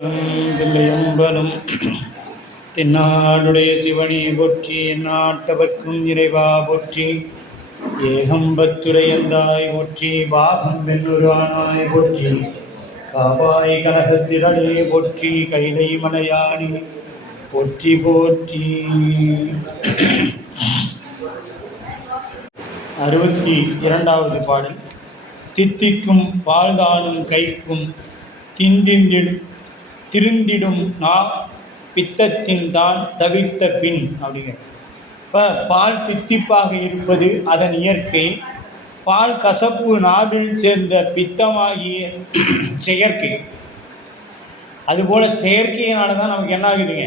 தில்லையம்பலம் தென்னாடுடைய சிவனே போற்றி, எந்நாட்டவர்க்கும் இறைவா போற்றி, ஏகம்பத்துரையந்தாய் போற்றி, பாகம் வெண்ணுருவானாய் போற்றி, காவாய் கனகத்திரளே போற்றி, கைலை மலையானி போற்றி போற்றி. 62வது பாடல். தித்திக்கும் பால்தானும் கைக்கும் திருந்திடும் நா பித்தத்தின் தான் தவிர்த்த பின் அப்படிங்கிற. இப்போ பால் தித்திப்பாக இருப்பது அதன் இயற்கை, பால் கசப்பு நாவில் சேர்ந்த பித்தமாகிய செயற்கை. அதுபோல் செயற்கையினால தான் நமக்கு என்ன ஆகுதுங்க,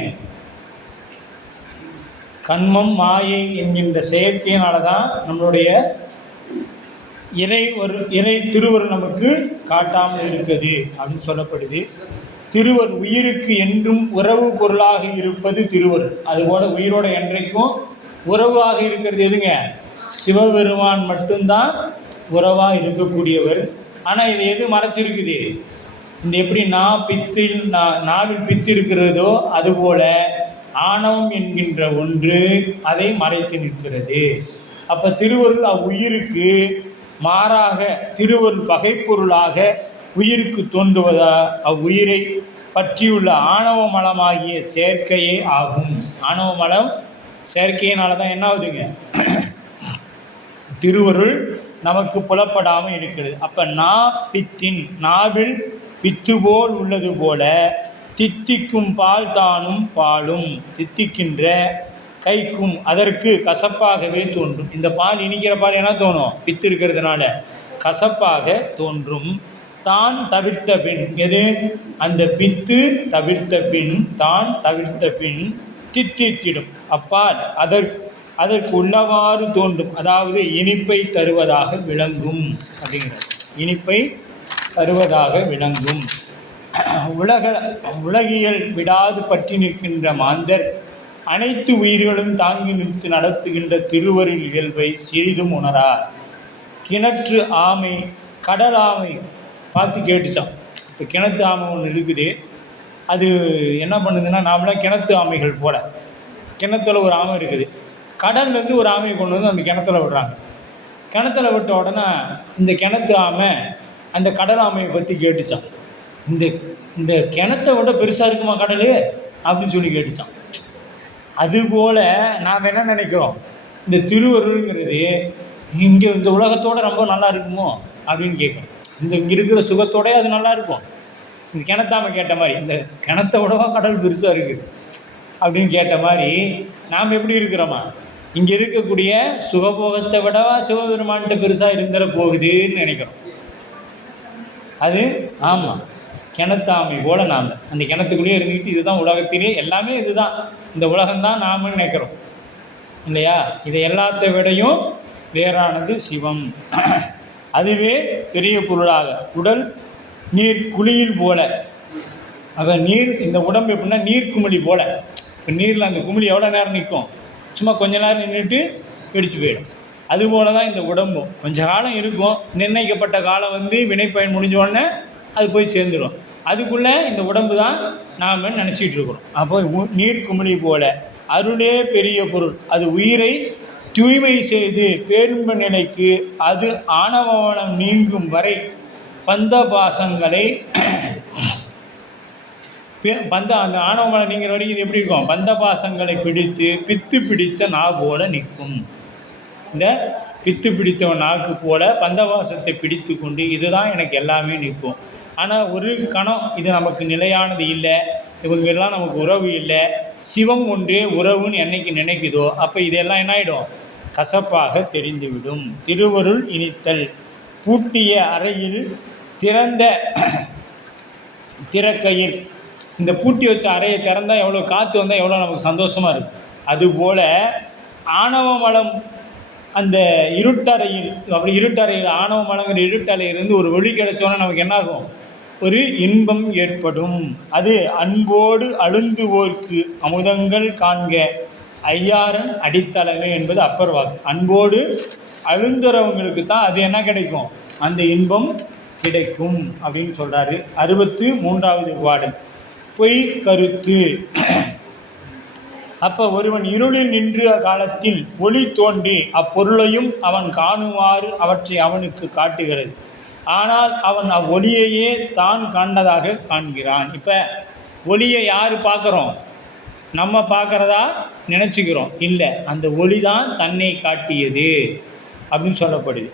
கண்மம் மாயை என்கின்ற செயற்கையினால தான் நம்மளுடைய இறை திருவருள் நமக்கு காட்டாமல் இருக்குது அப்படின்னு சொல்லப்படுது. திருவர் உயிருக்கு என்றும் உறவு பொருளாக இருப்பது திருவருள். அதுபோல் உயிரோட என்றைக்கும் உறவாக இருக்கிறது எதுங்க, சிவபெருமான் மட்டும்தான் உறவாக இருக்கக்கூடியவர். ஆனால் இது எது மறைச்சிருக்குது, இந்த எப்படி நாவில் பித்து இருக்கிறதோ அதுபோல் ஆணவம் என்கின்ற ஒன்று அதை மறைத்து நிற்கிறது. அப்போ திருவருள் அவ்வுயிருக்கு மாறாக திருவருள் பகைப்பொருளாக உயிருக்கு தோன்றுவதா அவ்வுயிரை பற்றியுள்ள ஆணவ மலமாகிய செயற்கையே ஆகும். ஆணவ மலம் செயற்கையினால தான் என்ன ஆகுதுங்க, திருவருள் நமக்கு புலப்படாமல் இருக்கிறது. அப்போ நாவில் பித்து போல் உள்ளது போல தித்திக்கும் பால் தானும் பாலும் தித்திக்கின்ற கைக்கும் அதற்கு கசப்பாகவே தோன்றும். இந்த பால் இனிக்கிற பால் என்ன தோணும், பித்து இருக்கிறதுனால கசப்பாக தோன்றும். தான் தவிர்த்த பின் எது, அந்த பித்து தவிர்த்த பின் தான் தவிர்த்த பின் தித்தித்திடும் அப்பால் அதற்கு உள்ளவாறு தோன்றும். அதாவது இனிப்பை தருவதாக விளங்கும் அப்படிங்கிறது. இனிப்பை தருவதாக விளங்கும். உலகியல் விடாது பற்றி நிற்கின்ற மாந்தர் அனைத்து உயிர்களும் தாங்கி நிறுத்தி நடத்துகின்ற திருவருள் இயல்பை சிறிதும் உணரார். கிணற்று ஆமை கடல் ஆமை பார்த்து கேட்டுச்சான். இப்போ கிணத்து ஆமை ஒன்று இருக்குது, அது என்ன பண்ணுதுன்னா, நாமளாம் கிணத்து ஆமைகள் போல கிணத்துல ஒரு ஆமை இருக்குது, கடல்லேருந்து ஒரு ஆமையை கொண்டு வந்து அந்த கிணத்துல விடுறாங்க. கிணத்துல விட்ட உடனே இந்த கிணத்து ஆமை அந்த கடல் ஆமையை பற்றி கேட்டுச்சான். இந்த கிணத்தை விட பெருசாக இருக்குமா கடல் அப்படின்னு சொல்லி கேட்டுச்சான். அதுபோல் நாம் என்ன நினைக்கிறோம், இந்த திருவருள்ங்கிறது இங்கே இந்த உலகத்தோடு ரொம்ப நல்லா இருக்குமோ அப்படின்னு கேட்குறோம். இங்கே இருக்கிற சுகத்தோடய அது நல்லா இருக்கும். இந்த கிணத்தாம கேட்ட மாதிரி, இந்த கிணத்தை விடவா கடல் பெருசாக இருக்குது அப்படின்னு கேட்ட மாதிரி நாம் எப்படி இருக்கிறோமா, இங்கே இருக்கக்கூடிய சுகபோகத்தை விடவா சிவபெருமான்கிட்ட பெருசாக இருந்துட போகுதுன்னு நினைக்கிறோம். அது ஆமாம், கிணத்தாமை போல் நாம் அந்த கிணத்துக்குள்ளேயே இருந்துக்கிட்டு இதுதான் உலகத்திலே எல்லாமே இதுதான், இந்த உலகம்தான் நாமன்னு நினைக்கிறோம் இல்லையா. இதை எல்லாத்தை விடையும் வேறானது சிவம். அதுவே பெரிய பொருளாக உடல் நீர் குழியில் போல. அதை நீர் இந்த உடம்பு எப்படின்னா நீர் குமிழி போல். இப்போ நீரில் அந்த குமிழி எவ்வளோ நேரம் நிற்கும், சும்மா கொஞ்ச நேரம் நின்றுட்டு வெடிச்சு போயிடும். அதுபோல தான் இந்த உடம்பும் கொஞ்ச காலம் இருக்கும், நிர்ணயிக்கப்பட்ட காலம் வினைப்பயன் முடிஞ்ச உடனே அது போய் சேர்ந்துடும். அதுக்குள்ளே இந்த உடம்பு தான் நாம் நினச்சிட்டு இருக்கிறோம். அப்போ நீர் குமிழி போல அருளே பெரிய பொருள். அது உயிரை தூய்மை செய்து பேரும்ப நிலைக்கு அது ஆணவமனம் நீங்கும் வரை பந்த பாசங்களை அந்த ஆணவமனம் நீங்கிற வரைக்கும் இது எப்படி இருக்கும், பந்த பாசங்களை பிடித்து பித்து பிடித்த நா போல நிற்கும். இந்த பித்து பிடித்த நாக்கு போல பந்தவாசத்தை பிடித்து கொண்டு இதுதான் எனக்கு எல்லாமே நிற்கும். ஆனால் ஒரு கணம் இது நமக்கு நிலையானது இல்லை, இவங்கெல்லாம் நமக்கு உறவு இல்லை, சிவம் ஒன்றே உறவுன்னு என்னைக்கு நினைக்குதோ அப்போ இதெல்லாம் என்ன ஆகிடும், கசப்பாக தெரிந்துவிடும். திருவருள் இனித்தல். பூட்டிய அறையில் திறந்த திறக்கையில், இந்த பூட்டி வச்ச அறையை திறந்தால் எவ்வளோ காற்று வந்தால் எவ்வளோ நமக்கு சந்தோஷமாக இருக்கும். அதுபோல் ஆணவ மலம் அந்த இருட்டறையில், அப்படி இருட்டறையில் ஆணவ மலங்கிற இருட்டறையிலிருந்து ஒரு ஒளி கிடைச்சோன்னா நமக்கு என்னாகும், ஒரு இன்பம் ஏற்படும். அது அன்போடு அழுந்துவோர்க்கு அமுதங்கள் காண்க ஐயாரன் அடித்தளமே என்பது அப்பர் வாக்கு. அன்போடு அழுந்துறவங்களுக்கு தான் அது என்ன கிடைக்கும், அந்த இன்பம் கிடைக்கும் அப்படின்னு சொல்கிறாரு. 63வது பாடல். பொய் கருத்து. அப்போ ஒருவன் இருளில் நின்ற காலத்தில் ஒளி தோன்றி அப்பொருளையும் அவன் காணுமாறு அவற்றை அவனுக்கு காட்டுகிறது. ஆனால் அவன் அவ்வொளியையே தான் காண்பதாக காண்கிறான். இப்போ ஒளியை யார் பார்க்குறோம்? நம்ம பார்க்குறதா நினச்சிக்கிறோம். இல்லை, அந்த ஒளி தான் தன்னை காட்டியது அப்படின்னு சொல்லப்படுது.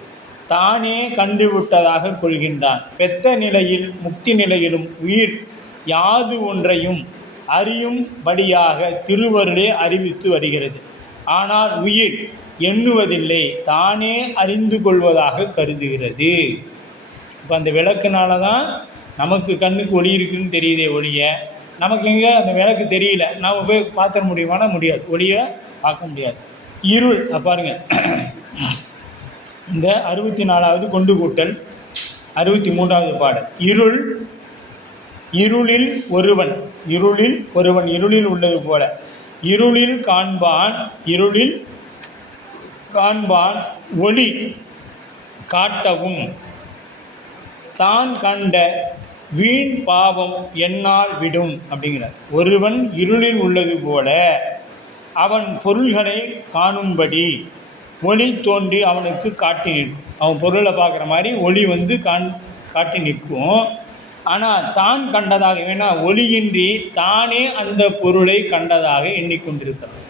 தானே கண்டுவிட்டதாக கொள்கின்றான். பெத்த நிலையில் முக்தி நிலையிலும் உயிர் யாது ஒன்றையும் அறியும்படியாக திருவருளே அறிவித்து வருகிறது. ஆனால் உயிர் எண்ணுவதில்லை, தானே அறிந்து கொள்வதாக கருதுகிறது. இப்போ அந்த விளக்குனால தான் நமக்கு கண்ணுக்கு ஒளி இருக்குதுன்னு தெரியுதே ஒளிய, நமக்கு எங்கே அந்த விளக்கு தெரியல, நாம் போய் பார்த்துட முடியுமானா முடியாது, ஒளியை பார்க்க முடியாது. இருள் பாருங்கள், இந்த 64வது கொண்டு கூட்டல் 63வது பாடல். இருளில் ஒருவன் இருளில் உள்ளது போல இருளில் காண்பான் ஒளி காட்டவும் தான் கண்ட வீண் பாவம் என்னால் விடும் அப்படிங்கிறார். ஒருவன் இருளில் உள்ளது போல அவன் பொருள்களை காணும்படி ஒளி தோன்றி அவனுக்கு காட்டி நிற்கும். அவன் பொருளை பார்க்குற மாதிரி ஒளி வந்து காட்டி நிற்கும். ஆனால் தான் கண்டதாக, வேணா ஒளியின்றி தானே அந்த பொருளை கண்டதாக எண்ணிக்கொண்டிருக்கிறான்.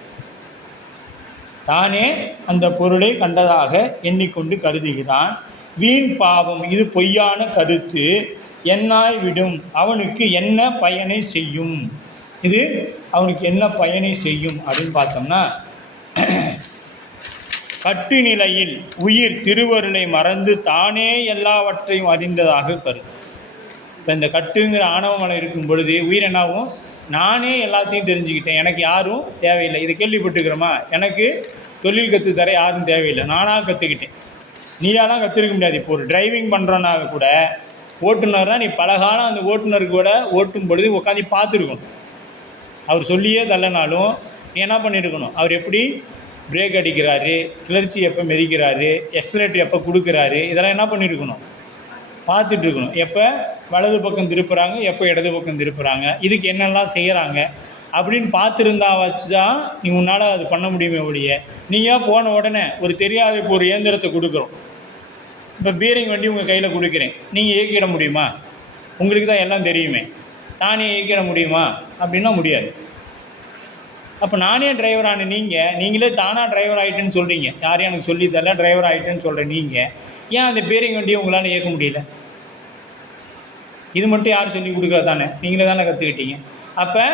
தானே அந்த பொருளை கண்டதாக எண்ணிக்கொண்டு கருதுகிறான். வீண் பாவம், இது பொய்யான கருத்து, என்னாய் விடும், அவனுக்கு என்ன பயனை செய்யும்? இது அவனுக்கு என்ன பயனை செய்யும் அப்படின்னு பார்த்தோம்னா, கட்டு நிலையில் உயிர் திருவருளை மறந்து தானே எல்லாவற்றையும் அறிந்ததாக கருது. இப்போ இந்த கட்டுங்கிற ஆணவ மலம் இருக்கும் பொழுது உயிர் என்னாகும்? நானே எல்லாத்தையும் தெரிஞ்சுக்கிட்டேன், எனக்கு யாரும் தேவையில்லை. இது கேள்விப்பட்டுக்கிறோமா? எனக்கு தொழில் கற்றுத்தர யாரும் தேவையில்லை, நானாக கற்றுக்கிட்டேன். நீயாலாம் கற்றுருக்க முடியாது. இப்போ ஒரு டிரைவிங் பண்ணுறோன்னா கூட ஓட்டுநர்னால் நீ பலகாலம் அந்த ஓட்டுநருக்கு கூட ஓட்டும் பொழுது உட்காந்து பார்த்துருக்கணும். அவர் சொல்லியே தள்ளனாலும் நீ என்ன பண்ணியிருக்கணும்? அவர் எப்படி பிரேக் அடிக்கிறாரு, கிளர்ச்சி எப்போ மிதிக்கிறாரு, எக்ஸலேட்டர் எப்போ கொடுக்குறாரு, இதெல்லாம் என்ன பண்ணியிருக்கணும்? பார்த்துட்ருக்கணும். எப்போ வலது பக்கம் திருப்புறாங்க, எப்போ இடது பக்கம் திருப்புறாங்க, இதுக்கு என்னெல்லாம் செய்கிறாங்க அப்படின்னு பார்த்துருந்தா வச்சு தான் நீ உன்னால் அது பண்ண முடியுமே ஒழிய, நீயாக போன உடனே ஒரு தெரியாத இப்போ ஒரு இயந்திரத்தை கொடுக்குறோம். இப்போ பீரிங் வண்டி உங்கள் கையில் கொடுக்குறேன், நீங்கள் இயக்கிட முடியுமா? உங்களுக்கு தான் எல்லாம் தெரியுமே, தானே இயக்கிட முடியுமா அப்படின்னா முடியாது. அப்போ நானே டிரைவரான நீங்களே தானாக டிரைவர் ஆகிட்டேன்னு சொல்கிறீங்க. யாரையும் எனக்கு சொல்லி தரல, டிரைவர் ஆகிட்டேன்னு சொல்கிறேன். நீங்கள் ஏன் அந்த பீரிங் வண்டியை உங்களால் இயக்க முடியல? இது மட்டும் யார் சொல்லி கொடுக்குறா? தானே நீங்களே தானே கற்றுக்கிட்டீங்க. அப்போ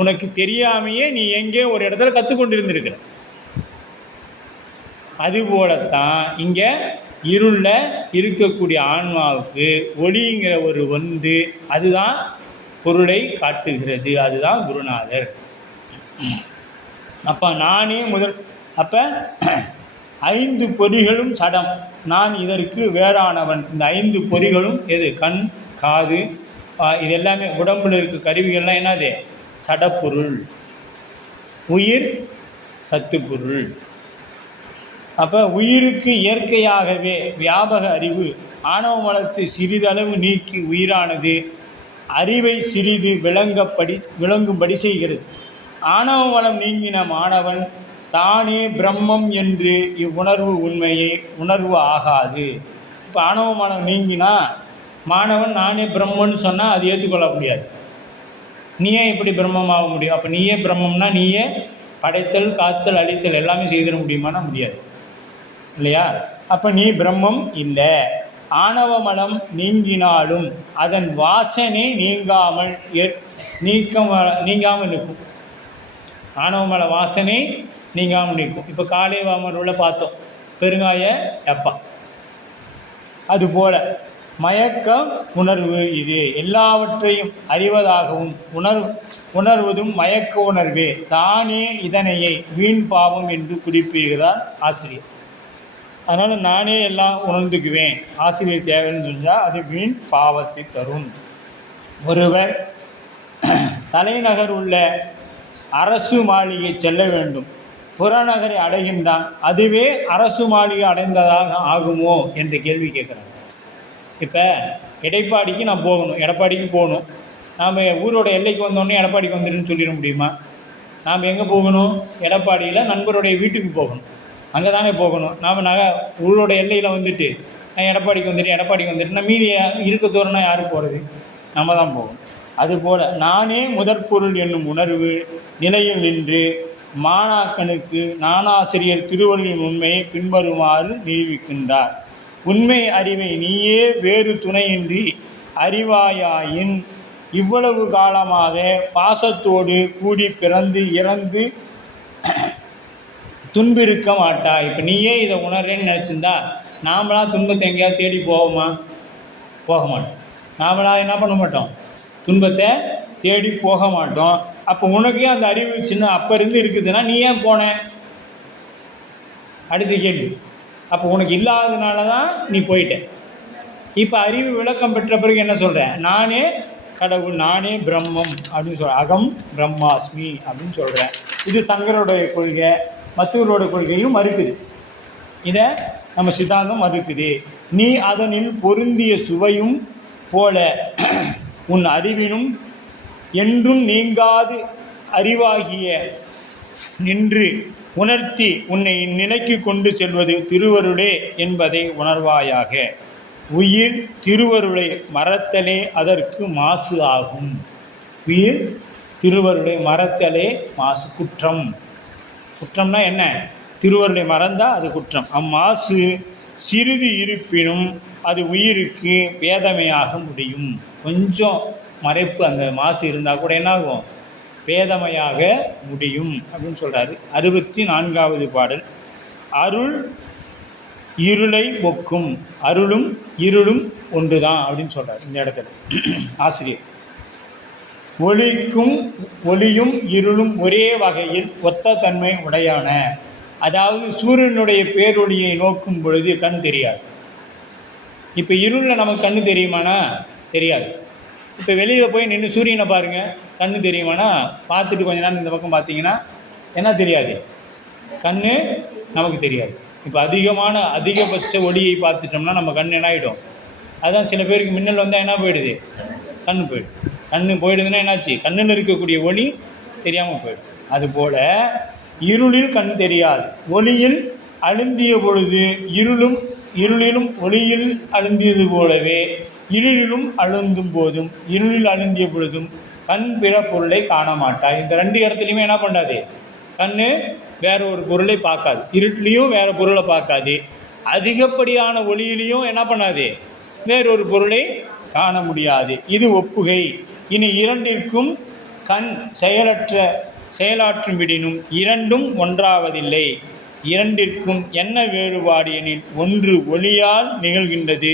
உனக்கு தெரியாமையே நீ எங்கே ஒரு இடத்துல கற்றுக்கொண்டு இருந்திருக்கிற. அதுபோலத்தான் இங்கே இருளில் இருக்கக்கூடிய ஆன்மாவுக்கு ஒளிங்கிற ஒரு வந்து அதுதான் பொருளை காட்டுகிறது. அதுதான் குருநாதர். அப்போ நானே அப்போ 5 பொறிகளும் சடம், நான் இதற்கு வேறானவன். இந்த 5 பொறிகளும் எது? கண், காது, இது எல்லாமே உடம்பில் இருக்க கருவிகள்லாம் என்னது? சடப்பொருள். உயிர் சத்து பொருள். அப்போ உயிருக்கு இயற்கையாகவே வியாபக அறிவு ஆணவ மலத்தை சிறிதளவு நீக்கி உயிரானது அறிவை சிறிது விளங்கும்படி செய்கிறது. ஆணவ மலம் நீங்கின மாணவன் தானே பிரம்மம் என்று இவ்வுணர்வு உண்மையை உணர்வு ஆகாது. இப்போ ஆணவ மலம் நீங்கினா மாணவன் நானே பிரம்மன்னு சொன்னால் அது ஏற்றுக்கொள்ள முடியாது. நீயே இப்படி பிரம்மமாக முடியும்? அப்போ நீயே பிரம்மம்னா நீயே படைத்தல், காத்தல், அழித்தல் எல்லாமே செய்திட முடியுமானா முடியாது இல்லையா? அப்போ நீ பிரம்மம் இல்லை. ஆணவ மலம் நீங்கினாலும் அதன் வாசனை நீங்காமல் இருக்கும். ஆணவ மல வாசனை நீங்காமல் நிற்கும். இப்போ காலை வாமருவில் பார்த்தோம், பெருங்காய டப்பா. அதுபோல் மயக்க உணர்வு இது எல்லாவற்றையும் அறிவதாகவும் உணர்வதும் மயக்க உணர்வே. தானே இதனையை வீண் பாவம் என்று குறிப்பிடுகிறார் ஆசிரியர். அதனால் நானே எல்லாம் உணர்ந்துக்குவேன், ஆசிரியர் தேவைன்னு சொன்னால் அது வீண் பாவத்தை தரும். ஒருவர் தலைநகர் உள்ள அரசு மாளிகை செல்ல வேண்டும், புறநகரை அடைகின்றான், அதுவே அரசு மாளிகை அடைந்ததாக ஆகுமோ என்ற கேள்வி கேட்குறாங்க. இப்போ எடப்பாடிக்கு நான் போகணும், எடப்பாடிக்கு போகணும், நாம் ஊரோட எல்லைக்கு வந்தோடனே எடப்பாடிக்கு வந்துடுன்னு சொல்லிட முடியுமா? நாம் எங்கே போகணும்? எடப்பாடியில் நண்பருடைய வீட்டுக்கு போகணும், அங்கே தானே போகணும். நாம் ஊரோட எல்லையில் வந்துட்டு நான் எடப்பாடிக்கு வந்துட்டு நான் மீதி இருக்க தூரம்னா யார் போகிறது? நம்ம தான் போகணும். அதுபோல் நானே முதற்பொருள் என்னும் உணர்வு நிலையில் நின்று மாணாக்கனுக்கு ஞானாசிரியர் திருவள்ளுவின் உண்மையை பின்வருமாறு நிரூபிக்கின்றார். உண்மை அறிவை நீயே வேறு துணையின்றி அறிவாயாயின் இவ்வளவு காலமாக பாசத்தோடு கூடி பிறந்து இறந்து துன்பிருக்க மாட்டா. இப்போ நீயே இதை உணர்றேன்னு நினச்சிருந்தா நாமளாக துன்பத்தை எங்கேயாவது தேடி போவோமா? போக மாட்டோம். நாமளாக என்ன பண்ண மாட்டோம்? துன்பத்தை தேடி போக மாட்டோம். அப்போ உனக்கே அந்த அறிவு சின்ன அப்போ இருந்து இருக்குதுன்னா நீ ஏன் போன? அடுத்த கேள்வி. அப்போ உனக்கு இல்லாததுனால தான் நீ போயிட்ட. இப்போ அறிவு விளக்கம் பெற்ற பிறகு என்ன சொல்கிறேன்? நானே கடவுள், நானே பிரம்மம் அப்படின்னு சொல்கிறேன். அகம் பிரம்மாஸ்மி அப்படின்னு சொல்கிறேன். இது சங்கரோடைய கொள்கை, மற்றவர்களோட கொள்கையும் மறுக்குது. இதை நம்ம சித்தாந்தம் மறுக்குது. நீ அதனில் பொருந்திய சுவையும் போல உன் அறிவினும் என்றும் நீங்காது அறிவாகிய நின்று உணர்த்தி உன்னை இந்நிலைக்கு கொண்டு செல்வது திருவருளே என்பதை உணர்வாயாக. உயிர் திருவருளை மறத்தலே அதற்கு மாசு ஆகும். உயிர் திருவருளை மறத்தலே மாசு, குற்றம். குற்றம்னா என்ன? திருவருளை மறந்தால் அது குற்றம். அம்மாசு சிறிது இருப்பினும் அது உயிருக்கு பேதமையாக முடியும். கொஞ்சம் மறைப்பு அந்த மாசு இருந்தால் கூட என்னாகும்? பேதமையாக முடியும் அப்படின்னு சொல்கிறாரு. 64வது பாடல். அருள் இருளை ஒக்கும். அருளும் இருளும் ஒன்று தான் அப்படின்னு சொல்கிறார் இந்த இடத்துல ஆசிரியர். ஒளியும் இருளும் ஒரே வகையில் ஒத்த தன்மை உடையான. அதாவது சூரியனுடைய பேரொளியை நோக்கும் பொழுது கண் தெரியாது. இப்போ இருளில் நமக்கு கண் தெரியுமானா? தெரியாது. இப்போ வெளியில் போய் நின்று சூரியனை பாருங்கள், கண் தெரியுமானா? பார்த்துட்டு கொஞ்ச நேரம் இந்த பக்கம் பார்த்தீங்கன்னா என்ன தெரியாது? கண் நமக்கு தெரியாது. இப்போ அதிகபட்ச ஒளியை பார்த்துட்டோம்னா நம்ம கண் என்ன ஆகிடும்? அதுதான் சில பேருக்கு மின்னல் வந்தால் என்ன போயிடுது? கண் போயிடும். கண் போயிடுதுன்னா என்னாச்சு? கண்ணில் இருக்கக்கூடிய ஒளி தெரியாமல் போயிடும். அதுபோல் இருளில் கண் தெரியாது. ஒளியில் அழுந்திய பொழுது இருளிலும் ஒளியில் அழுந்தியது போலவே இருளிலும் அழுந்தும் போதும் இருளில் அழுந்திய பொழுதும் கண் பிற பொருளை காண மாட்டாய். இந்த ரெண்டு இடத்துலையுமே என்ன பண்ணாது? கண் வேற ஒரு பொருளை பார்க்காது. இருட்டிலையும் வேறு பொருளை பார்க்காது. அதிகப்படியான ஒளியிலையும் என்ன பண்ணாது? வேறொரு பொருளை காண முடியாது. இது ஒப்புகை. இனி இரண்டிற்கும் கண் செயலாற்றும் விடினும் இரண்டும் ஒன்றாவதில்லை. இரண்டிற்கும் என்ன வேறுபாடு எனில் ஒன்று ஒளியால் நிகழ்கின்றது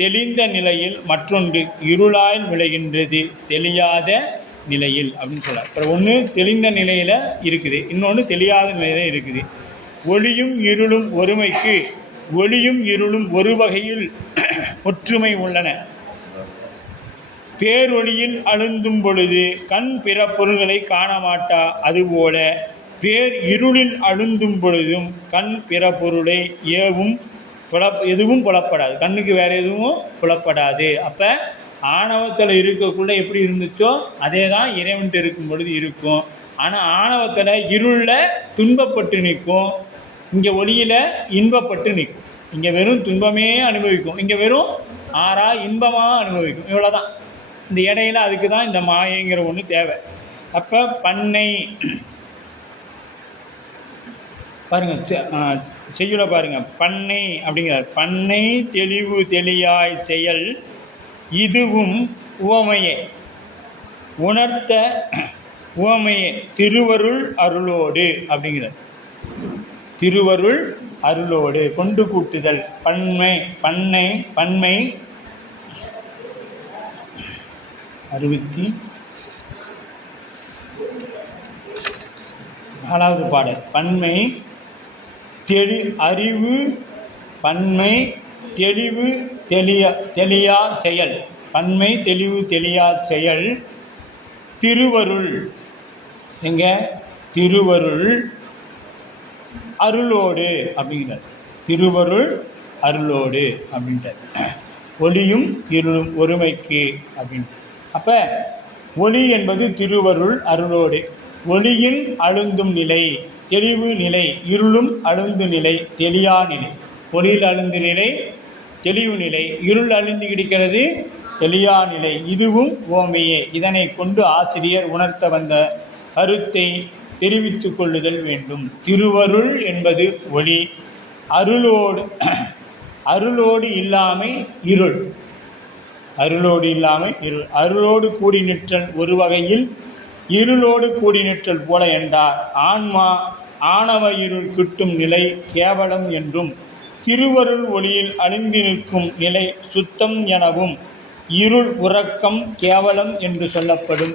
தெளிந்த நிலையில், மற்றொன்று இருளால் விளைகின்றது தெளியாத நிலையில் அப்படின்னு சொல்கிறார். அப்புறம் ஒன்று தெளிந்த நிலையில் இருக்குது, இன்னொன்று தெளியாத நிலையில் இருக்குது. ஒளியும் இருளும் ஒருமைக்கு ஒளியும் இருளும் ஒரு வகையில் ஒற்றுமை உள்ளன. பேரொளியில் அழுந்தும் பொழுது கண் பிற பொருள்களை காண மாட்டா. அதுபோல பேர் இருளில் அழுந்தும் பொழுதும் கண் பிற பொருளை எதுவும் புலப்படாது. கண்ணுக்கு வேறு எதுவும் புலப்படாது. அப்போ ஆணவத்தில் இருக்கக்குள்ளே எப்படி இருந்துச்சோ அதே தான் இறைவன்ட்டு இருக்கும் பொழுது இருக்கும். ஆனால் ஆணவத்தில் இருளில் துன்பப்பட்டு நிற்கும், இங்கே ஒளியில் இன்பப்பட்டு நிற்கும். இங்கே வெறும் துன்பமே அனுபவிக்கும், இங்கே வெறும் இன்பமாக அனுபவிக்கும். இவ்வளோ தான். இந்த இடையில அதுக்கு தான் இந்த மாயைங்கிற ஒன்று தேவை. அப்போ பண்ணை பாருங்கள், செய்யுள பாருங்கள். பண்ணை அப்படிங்கிறார். பண்ணை தெளிவு தெளியாய் செயல் இதுவும் உவமையே உணர்த்த உவமையே திருவருள் அருளோடு அப்படிங்கிறார். திருவருள் அருளோடு கொண்டு கூட்டுதல். பன்மை 64வது பாடல். பன்மை அறிவு, பன்மை தெளிவு தெளியா செயல். பன்மை தெளிவு தெளியா செயல் திருவருள். எங்க? திருவருள் அருளோடு அப்படிங்கிறார். திருவருள் அருளோடு அப்படின்ட்டார். ஒளியும் இருளும் ஒருமைக்கு அப்படின்ட்டு. அப்போ ஒளி என்பது திருவருள் அருளோடு. ஒளியின் அழுந்தும் நிலை தெளிவு நிலை, இருளும் அழுந்து நிலை தெளியா நிலை. ஒளியில் அழுந்து நிலை தெளிவு நிலை, இருள் அழிந்து கிடைக்கிறது தெளியா நிலை. இதுவும் ஓமையே. இதனை கொண்டு ஆசிரியர் உணர்த்த வந்த கருத்தை தெரிவித்து கொள்ளுதல் வேண்டும். திருவருள் என்பது ஒளி, அருளோடு இல்லாமை இருள். அருளோடு இல்லாமை இருள். அருளோடு கூடி நிற்றல் ஒரு வகையில், இருளோடு கூடி நிற்றல் போல என்றார். ஆன்மா ஆணவ இருள் கிட்டும் நிலை கேவலம் என்றும், திருவருள் ஒளியில் அழிந்து நிற்கும் நிலை சுத்தம் எனவும், இருள் உறக்கம் கேவலம் என்று சொல்லப்படும்.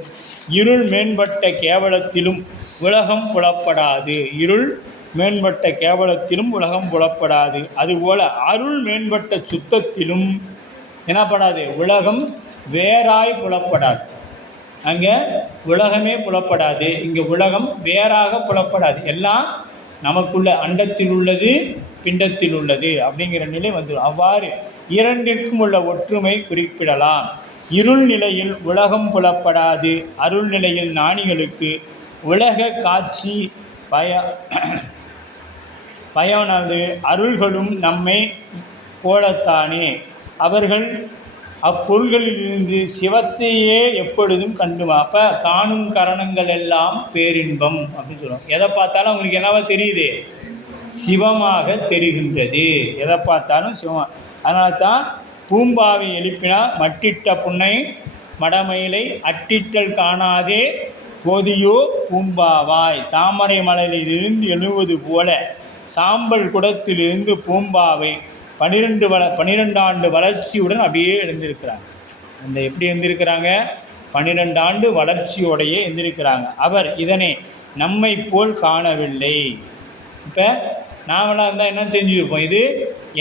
இருள் மேம்பட்ட கேவலத்திலும் உலகம் புலப்படாது. இருள் மேம்பட்ட கேவலத்திலும் உலகம் புலப்படாது. அதுபோல அருள் மேம்பட்ட சுத்தத்திலும் எனப்படாது, உலகம் வேறாய் புலப்படாது. அங்கே உலகமே புலப்படாது, இங்கே உலகம் வேறாக புலப்படாது. எல்லாம் நமக்குள்ள அண்டத்தில் உள்ளது பிண்டத்தில் உள்ளது அப்படிங்கிற நிலை வந்துடும். அவ்வாறு இரண்டிற்கும் உள்ள ஒற்றுமை குறிப்பிடலாம். இருள் நிலையில் உலகம் புலப்படாது. அருள் நிலையில் ஞானிகளுக்கு உலக காட்சி பயனது. அருள்களும் நம்மை போலத்தானே. அவர்கள் அப்பொருள்களிலிருந்து சிவத்தையே எப்பொழுதும் கண்டுமா. அப்போ காணும் கரணங்கள் எல்லாம் பேரின்பம் அப்படின்னு சொல்லுவோம். எதை பார்த்தாலும் அவங்களுக்கு என்னவா தெரியுது? சிவமாக தெரிகின்றது. எதை பார்த்தாலும் சிவமாக. அதனால தான் பூம்பாவை எழுப்பினா மட்டிட்ட புன்னை மடமயிலை அட்டிட்டல் காணாதே போதியோ பூம்பாவாய். தாமரை மலையிலிருந்து எழுவது போல சாம்பல் குடத்திலிருந்து பூம்பாவை 12 ஆண்டு வளர்ச்சியுடன் அப்படியே எழுந்திருக்கிறாங்க. அந்த எப்படி எழுந்திருக்கிறாங்க? 12 ஆண்டு வளர்ச்சியோடையே எழுந்திருக்கிறாங்க. அவர் இதனை நம்மை போல் காணவில்லை. இப்போ நாமெல்லாம் இருந்தால் என்ன செஞ்சுருப்போம்? இது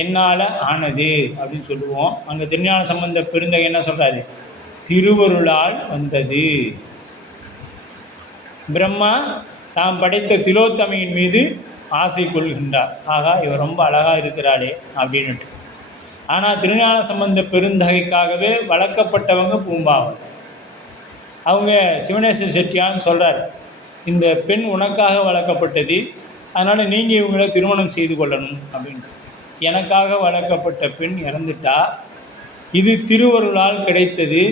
என்னால் ஆனது அப்படின்னு சொல்லுவோம். அங்கே திருஞான சம்பந்த பெருந்தகை என்ன சொல்கிறாரு? திருவருளால் வந்தது. பிரம்மா தாம் படைத்த திலோத்தமையின் மீது ஆசை கொள்கின்றார். ஆகா, இவர் ரொம்ப அழகாக இருக்கிறாளே அப்படின்ட்டு. ஆனால் திருஞான சம்பந்த பெருந்தகைக்காகவே வளர்க்கப்பட்டவங்க பூம்பாவை. அவங்க சிவனேச செட்டியான்னு சொல்கிறார், இந்த பெண் உனக்காக வளர்க்கப்பட்டது, அதனால் நீங்கள் இவங்களை திருமணம் செய்து கொள்ளணும் அப்படின்ட்டு. எனக்காக வளர்க்கப்பட்ட பெண் இறந்துட்டா, இது திருவருளால் கிடைத்தது.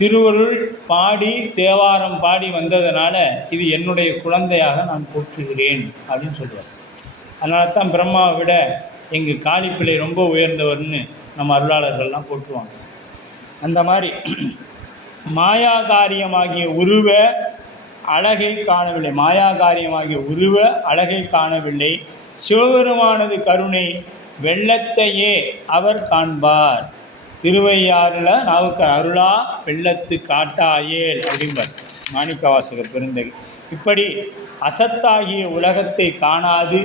திருவருள் பாடி தேவாரம் பாடி வந்ததுனால இது என்னுடைய குழந்தையாக நான் போற்றுகிறேன் அப்படின்னு சொல்லுவார். அதனால தான் பிரம்மாவை விட எங்கள் காளிப்பிள்ளை ரொம்ப உயர்ந்தவர்னு நம்ம அருளாளர்கள்லாம் போற்றுவாங்க. அந்த மாதிரி மாயாகாரியமாகிய உருவ அழகை காணவில்லை. மாயாகாரியமாகிய உருவ அழகை காணவில்லை. சிவபெருமானது கருணை வெள்ளத்தையே அவர் காண்பார். திருவையாறில் நாவுக்கு அருளா வெள்ளத்து காட்டாயேல் அப்படிம்பார் மாணிக்கவாசக பெருந்தகை. இப்படி அசத்தாகிய உலகத்தை காணாது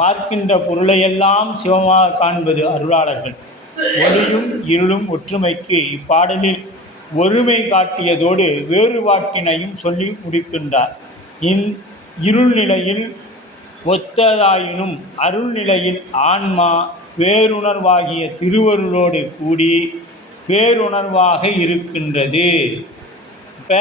பார்க்கின்ற பொருளையெல்லாம் சிவமாக காண்பது அருளாளர்கள். ஒளியும் இருளும் ஒற்றுமைக்கு இப்பாடலில் ஒருமை காட்டியதோடு வேறுபாட்டினையும் சொல்லி முடிக்கின்றார். இருள் நிலையில் ஒத்ததாயினும் அருள் நிலையில் ஆன்மா பேருணர்வாகிய திருவருளோடு கூடி பேருணர்வாக இருக்கின்றது. இப்போ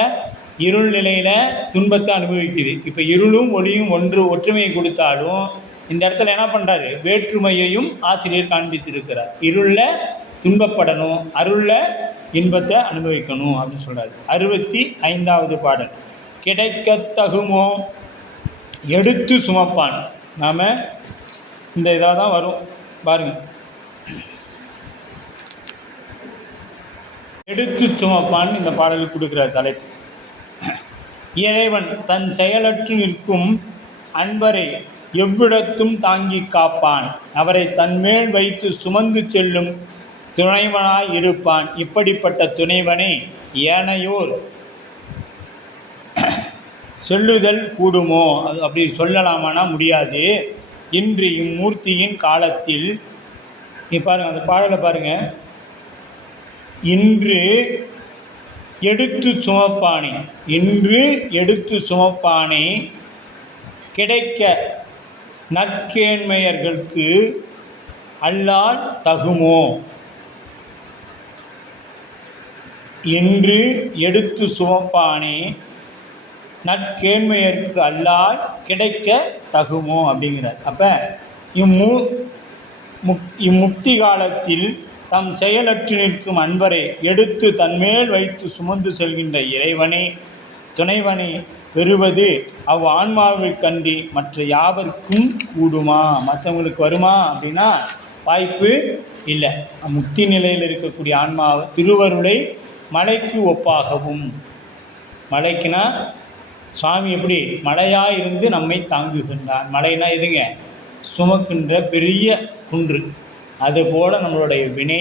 இருள் நிலையில் துன்பத்தை அனுபவிக்குது. இப்போ இருளும் ஒளியும் ஒற்றுமையை கொடுத்தாலும் இந்த இடத்துல என்ன பண்ணுறாரு? வேற்றுமையையும் ஆசிரியர் காண்பித்திருக்கிறார். இருளில் துன்பப்படணும், அருளில் இன்பத்தை அனுபவிக்கணும் அப்படின்னு சொல்கிறார். 65வது பாடல். கிடைக்கத்தகுமோ எடுத்து சுமப்பான். நாம் இந்த இதாக தான் வரும் பாருங்கள். எடுத்து சுமப்பான் இந்த பாடலுக்கு கொடுக்குற தலைப்பு. இறைவன் தன் செயலற்று நிற்கும் அன்பரை எவ்விடத்தும் தாங்கி காப்பான். அவரை தன்மேல் வைத்து சுமந்து செல்லும் துணைவனாய் இருப்பான். இப்படிப்பட்ட துணைவனை ஏனையோர் சொல்லுதல் கூடுமோ? அது அப்படி சொல்லலாமானா முடியாது. இன்று இம்மூர்த்தியின் காலத்தில் பாருங்கள், அந்த பாடலை பாருங்கள். இன்று எடுத்து சுமப்பானே, இன்று எடுத்து சுமப்பானே கிடைக்க நற்கேண்மையர்களுக்கு அல்லால் தகுமோ? என்று எடுத்து சுமப்பானே நற்கேண்மையருக்கு அல்லால் கிடைக்க தகுமோ அப்படிங்கிறார். அப்போ இம்முக்தி காலத்தில் தம் செயலற்று நிற்கும் அன்பரை எடுத்து தன்மேல் வைத்து சுமந்து செல்கின்ற இறைவனே துணைவனை பெறுவது அவ் ஆன்மாவிற்கன்றி மற்ற யாவருக்கும் கூடுமா, மற்றவங்களுக்கு வருமா அப்படின்னா வாய்ப்பு இல்லை. முக்தி நிலையில் இருக்கக்கூடிய ஆன்மாவை திருவருளை மலைக்கு ஒப்பாகவும், மலைக்குனா சுவாமி எப்படி மலையாக இருந்து நம்மை தாங்குகின்றார். மலைனா எதுங்க? சுமக்கின்ற பெரிய குன்று. அதுபோல் நம்மளுடைய வினை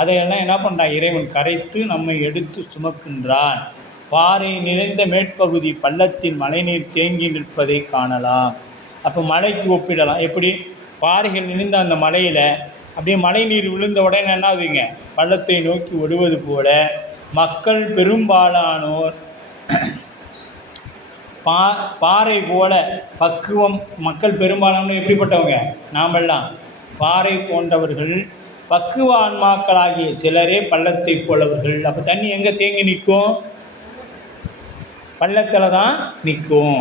அதையெல்லாம் என்ன பண்ணுறான்? இறைவன் கரைத்து நம்மை எடுத்து சுமக்கின்றான். பாறை நிறைந்த மேற்பகுதி பள்ளத்தில் மழைநீர் தேங்கி நிற்பதை காணலாம். அப்போ மலைக்கு ஒப்பிடலாம். எப்படி? பாறைகள் நிறைந்த அந்த மலையில் அப்படியே மழை நீர் விழுந்த உடனே என்ன ஆகுதுங்க? பள்ளத்தை நோக்கி விடுவது போல மக்கள் பெரும்பாலானோர் பாறை போல பக்குவம். மக்கள் பெரும்பாலானோர் எப்படிப்பட்டவங்க? நாமெல்லாம் பாறை போன்றவர்கள், பக்குவ ஆன்மாக்களாகிய சிலரே பள்ளத்தை போலவர்கள். அப்போ தண்ணி எங்கே தேங்கி நிற்கும்? பள்ளத்தில் தான் நிற்கும்.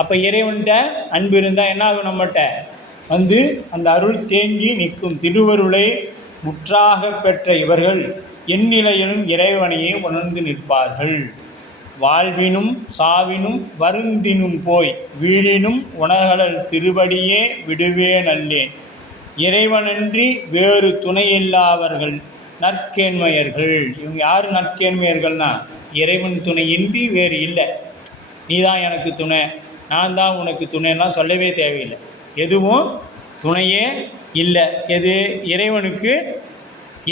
அப்போ இறைவன்கிட்ட அன்பு இருந்தால் என்ன ஆகும்? நம்மகிட்ட வந்து அந்த அருள் தேங்கி நிற்கும். திருவருளை முற்றாக பெற்ற இவர்கள் எந்நிலையிலும் இறைவனையே உணர்ந்து நிற்பார்கள். வாழ்வினும் சாவினும் வருந்தினும் போய் வீழினும் உணர்கடல் திருவடியே விடுவே நல்லேன். இறைவனன்றி வேறு துணையில்லாதவர்கள் நற்கேண்மையர்கள். இவங்க யார் நற்கேண்மையர்கள்னா, இறைவன் துணையின்றி வேறு இல்லை. நீ தான் எனக்கு துணை, நான் தான் உனக்கு துணைலாம் சொல்லவே தேவையில்லை. எதுவும் துணையே இல்லை. எது? இறைவனுக்கு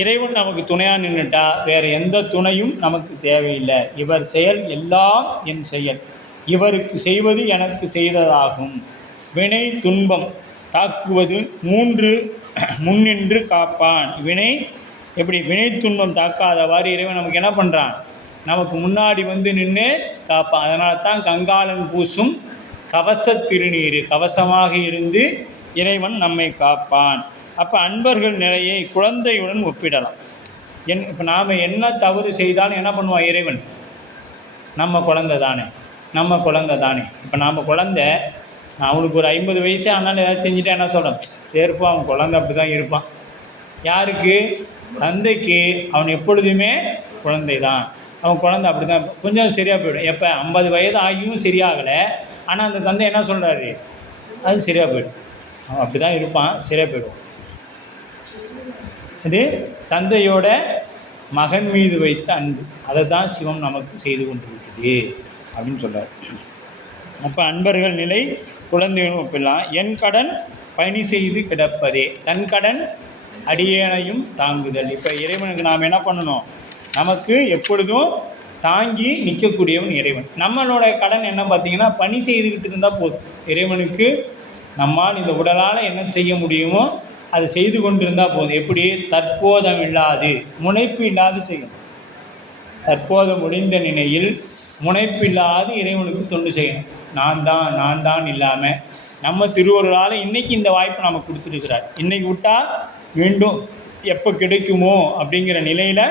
இறைவன் நமக்கு துணையாக நின்றுட்டா வேறு எந்த துணையும் நமக்கு தேவையில்லை. இவர் செயல் எல்லாம் என் செயல், இவருக்கு செய்வது எனக்கு செய்ததாகும். வினை துன்பம் தாக்குவது முன்னின்று காப்பான். வினை எப்படி? வினை துன்பம் தாக்காதவாறு இறைவன் நமக்கு என்ன பண்ணுறான்? நமக்கு முன்னாடி வந்து நின்று காப்பான். அதனால தான் கங்காளன் பூசும் கவச திருநீர், கவசமாக இருந்து இறைவன் நம்மை காப்பான். அப்போ அன்பர்கள் நிலையை குழந்தையுடன் ஒப்பிடலாம். இப்போ நாம் என்ன தவறு செய்தாலும் என்ன பண்ணுவான் இறைவன்? நம்ம குழந்தை தானே, நம்ம குழந்தை தானே. இப்போ நாம் குழந்தை, அவனுக்கு ஒரு 50 வயசே ஆனாலும் ஏதாவது செஞ்சுட்டா என்ன சொல்கிறான்? சேர்ப்பா, அவன் குழந்தை அப்படி தான் இருப்பான். யாருக்கு? தந்தைக்கு. அவன் எப்பொழுதுமே குழந்தை தான். அவன் குழந்தை அப்படி தான் கொஞ்சம் சரியாக போயிடும். எப்போ? 50 வயது ஆகியும் சரியாகலை. ஆனால் அந்த தந்தை என்ன சொல்கிறாரு? அது சரியாக போயிடும். அவன் அப்படி தான் இருப்பான், சரியாக போயிடும். இது தந்தையோட மகன் மீது வைத்த அன்பு. அதை தான் சிவம் நமக்கு செய்து கொண்டிருக்குது அப்படின்னு சொல்கிறார். அப்போ அன்பர்கள் நிலை குழந்தைகளும் ஒப்பிடலாம். என் கடன் பணி செய்து கிடப்பதே, தன் கடன் அடியேனையும் தாங்குதல். இப்போ இறைவனுக்கு நாம் என்ன பண்ணணும்? நமக்கு எப்பொழுதும் தாங்கி நிற்கக்கூடியவன் இறைவன். நம்மளோட கடன் என்ன பார்த்திங்கன்னா, பணி செய்துக்கிட்டு இருந்தால் போதும். இறைவனுக்கு நம்மால் இந்த உடலால் என்ன செய்ய முடியுமோ அது செய்து கொண்டிருந்தால் போதும். எப்படி? தற்போதம் இல்லாது முனைப்பு இல்லாது செய்யணும். தற்போது முடிந்த நிலையில் முனைப்பில்லாது இறைவனுக்கு தொண்டு செய்யணும். நான் தான் இல்லாமல் நம்ம திருவருளால் இன்றைக்கி இந்த வாய்ப்பு நமக்கு கொடுத்துருக்கிறார். இன்றைக்கி விட்டால் மீண்டும் எப்போ கிடைக்குமோ அப்படிங்கிற நிலையில்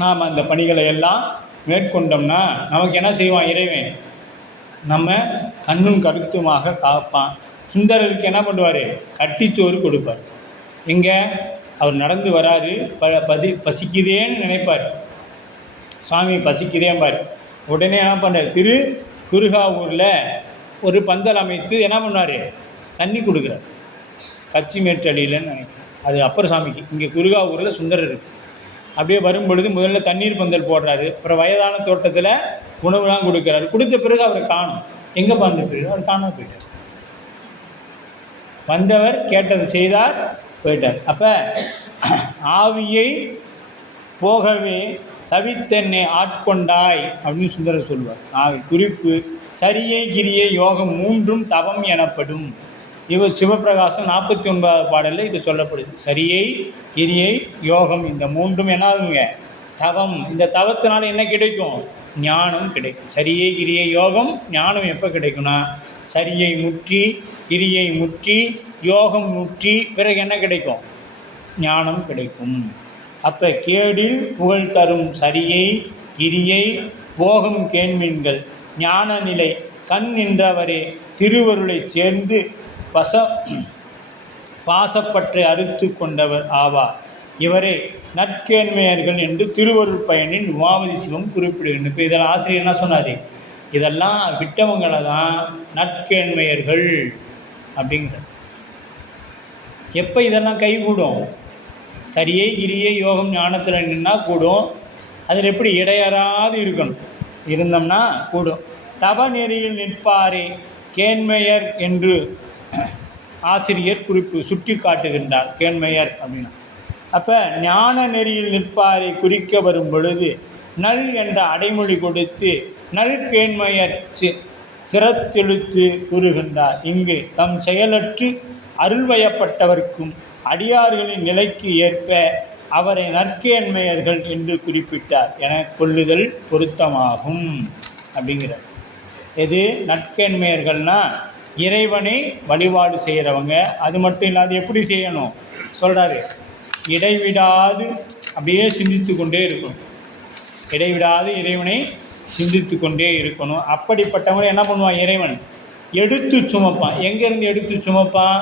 நாம் அந்த பணிகளை எல்லாம் மேற்கொண்டோம்னா நமக்கு என்ன செய்வான் இறைவன்? நம்ம கண்ணும் கருத்துமாக காப்பான். சுந்தரருக்கு என்ன பண்ணுவார்? கட்டிச்சோறு கொடுப்பார். எங்கே? அவர் நடந்து வராரு, பசிக்குதேன்னு நினைப்பார். சுவாமி பசிக்குதேம்பார். உடனே என்ன பண்ணுறார்? குருகாவூரில் ஒரு பந்தல் அமைத்து என்ன பண்ணார்? தண்ணி கொடுக்குறார். கச்சி மேற்றடியில்னு நினைக்கிறேன், அது அப்பர் சாமிக்கு. இங்கே குருகாவூரில் சுந்தரர் இருக்குது. அப்படியே வரும் பொழுது முதல்ல தண்ணீர் பந்தல் போடுறாரு. அப்புறம் வயதான தோட்டத்தில் உணவுலாம் கொடுக்குறாரு. கொடுத்த பிறகு அவரை காணும். எங்கே பார்த்த பிறகு அவர் காணாம போயிட்டார். வந்தவர் கேட்டது செய்தார், போயிட்டார். அப்போ ஆவியை போகவே தவித்தென்னை ஆட்கொண்டாய் அப்படின்னு சுந்தரர் சொல்வார். ஆவி குறிப்பு சரியை கிரியை யோகம் மூன்றும் தவம் எனப்படும். இவர் சிவபிரகாசம் 49வது பாடலில் இது சொல்லப்படுது. சரியை கிரியை யோகம் இந்த மூன்றும் என்ன ஆகுங்க? தவம். இந்த தவத்தினால என்ன கிடைக்கும்? ஞானம் கிடைக்கும். சரியை கிரியை யோகம் ஞானம் எப்போ கிடைக்கும்னா, சரியை முற்றி கிரியை முற்றி யோகம் முற்றி பிறகு என்ன கிடைக்கும்? ஞானம் கிடைக்கும். அப்போ கேடில் புகழ் தரும் சரியை கிரியை போகம் கேண்மீன்கள் ஞான நிலை கண் நின்றவரே திருவருளை சேர்ந்து பாசப்பற்றை அறுத்து கொண்டவர் ஆவார். இவரே நற்கேண்மையர்கள் என்று திருவருள் பயனில் உமாபதி சிவம் குறிப்பிடுகின்றனர். இப்போ இதில் ஆசிரியர் என்ன சொன்னார்? இதெல்லாம் விட்டவங்களை தான் நற்கேண்மையர்கள் அப்படிங்கிறார். எப்போ இதெல்லாம் கைகூடும்? சரியை கிரியை யோகம் ஞானத்தில் நின்னா கூடும். அதில் எப்படி இடையறாது இருக்கணும், இருந்தோம்னா கூடும். தவ நெறியில் நிற்பாரே கேண்மையர் என்று ஆசிரியர் சுட்டி காட்டுகின்றார். கேண்மையர் அப்படின்னா அப்போ ஞான நெறியில் நிற்பாரை குறிக்க வரும் பொழுது நல் என்ற அடைமொழி கொடுத்து நல்கேண்மையர் சிறத்தெழுத்து கூறுகின்றார். இங்கு தம் செயலற்று அருள்வயப்பட்டவர்க்கும் அடியார்களின் நிலைக்கு ஏற்ப அவரை நற்கேண்மையர்கள் என்று குறிப்பிட்டார் என கொள்ளுதல் பொருத்தமாகும் அப்படிங்கிறார். எது நற்கேண்மையர்கள்னால் இறைவனை வழிபாடு செய்கிறவங்க. அது மட்டும் இல்லாது எப்படி செய்யணும் சொல்கிறாரு, இடைவிடாது அப்படியே சிந்தித்து கொண்டே இருக்கணும். இடைவிடாது இறைவனை சிந்தித்து கொண்டே இருக்கணும். அப்படிப்பட்டவங்களை என்ன பண்ணுவான்? இறைவன் எடுத்து சுமப்பான். எங்கேருந்து எடுத்து சுமப்பான்?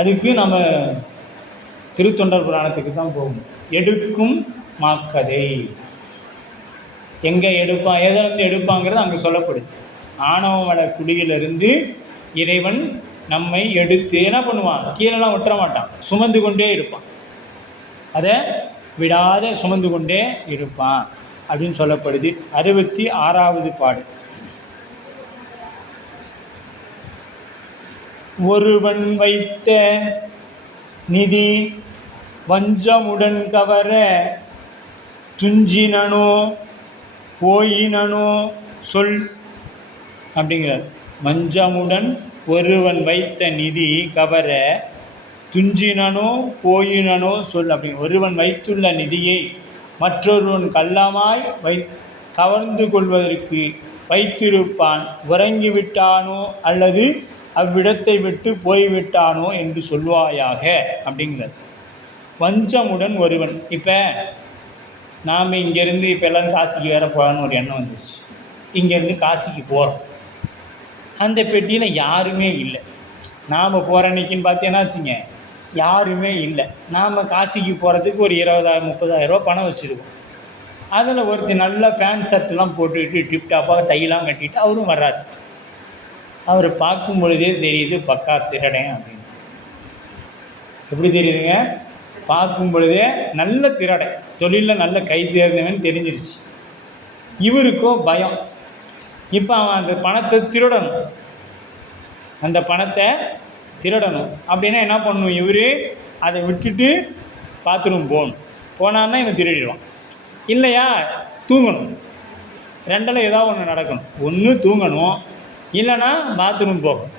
அதுக்கு நம்ம திருத்தொண்டர் புராணத்துக்கு தான் போகணும். எடுக்கும் மாக்கதை எங்கே எடுப்பான், எதிலிருந்து எடுப்பாங்கிறது அங்கே சொல்லப்படுது. ஆணவமட குடியிலிருந்து இறைவன் நம்மை எடுத்து என்ன பண்ணுவான்? கீழெல்லாம் விட்டுற மாட்டான், சுமந்து கொண்டே இருப்பான். அதை விடாத சுமந்து கொண்டே இருப்பான் அப்படின்னு சொல்லப்படுது. 66வது பாடு. ஒருவன் வைத்த நிதி வஞ்சமுடன் கவர துஞ்சினனோ போயினனோ சொல் அப்படிங்கிறார். வஞ்சமுடன் ஒருவன் வைத்த நிதி கவர துஞ்சினனோ போயினனோ சொல் அப்படிங்க. ஒருவன் வைத்துள்ள நிதியை மற்றொருவன் கள்ளமாய் கவர்ந்து கொள்வதற்கு வைத்திருப்பான். உறங்கிவிட்டானோ அல்லது அவ்விடத்தை விட்டு போய்விட்டானோ என்று சொல்வாயாக அப்படிங்கிறது. வஞ்சமுடன் ஒருவன். இப்போ நாம் இங்கேருந்து இப்போ எல்லாம் காசிக்கு வேற போகலான்னு ஒரு எண்ணம் வந்துருச்சு. இங்கேருந்து காசிக்கு போகிறோம். அந்த பெட்டியில் யாருமே இல்லை. நாம் போகிற அன்னைக்குன்னு பார்த்தீங்கன்னா வச்சுங்க யாருமே இல்லை. நாம் காசிக்கு போகிறதுக்கு ஒரு 20,000 30,000 பணம் வச்சுருக்கோம். அதில் ஒருத்தர் நல்லா ஃபேன் ஷர்ட்லாம் போட்டுக்கிட்டு டிப்டாப்பாக தையெல்லாம் கட்டிட்டு அவரும் வர்றாரு. அவரை பார்க்கும் பொழுதே தெரியுது பக்கா திரடேன் அப்படின்னு. எப்படி தெரியுதுங்க? பார்க்கும் பொழுதே நல்ல திரடை, தொழிலில் நல்ல கை தேர்ந்தவன் தெரிஞ்சிருச்சு. இவருக்கோ பயம். இப்போ அவன் அந்த பணத்தை திருடணும். அந்த பணத்தை திருடணும் அப்படின்னா என்ன பண்ணணும்? இவர் அதை விட்டுட்டு பாத்ரூம் போகணும். போனான்னா இவன் திருடிடுவான். இல்லையா தூங்கணும். ரெண்டில் ஏதாவது ஒன்று நடக்கணும். ஒன்று தூங்கணும், இல்லைன்னா பாத்ரூம் போகணும்.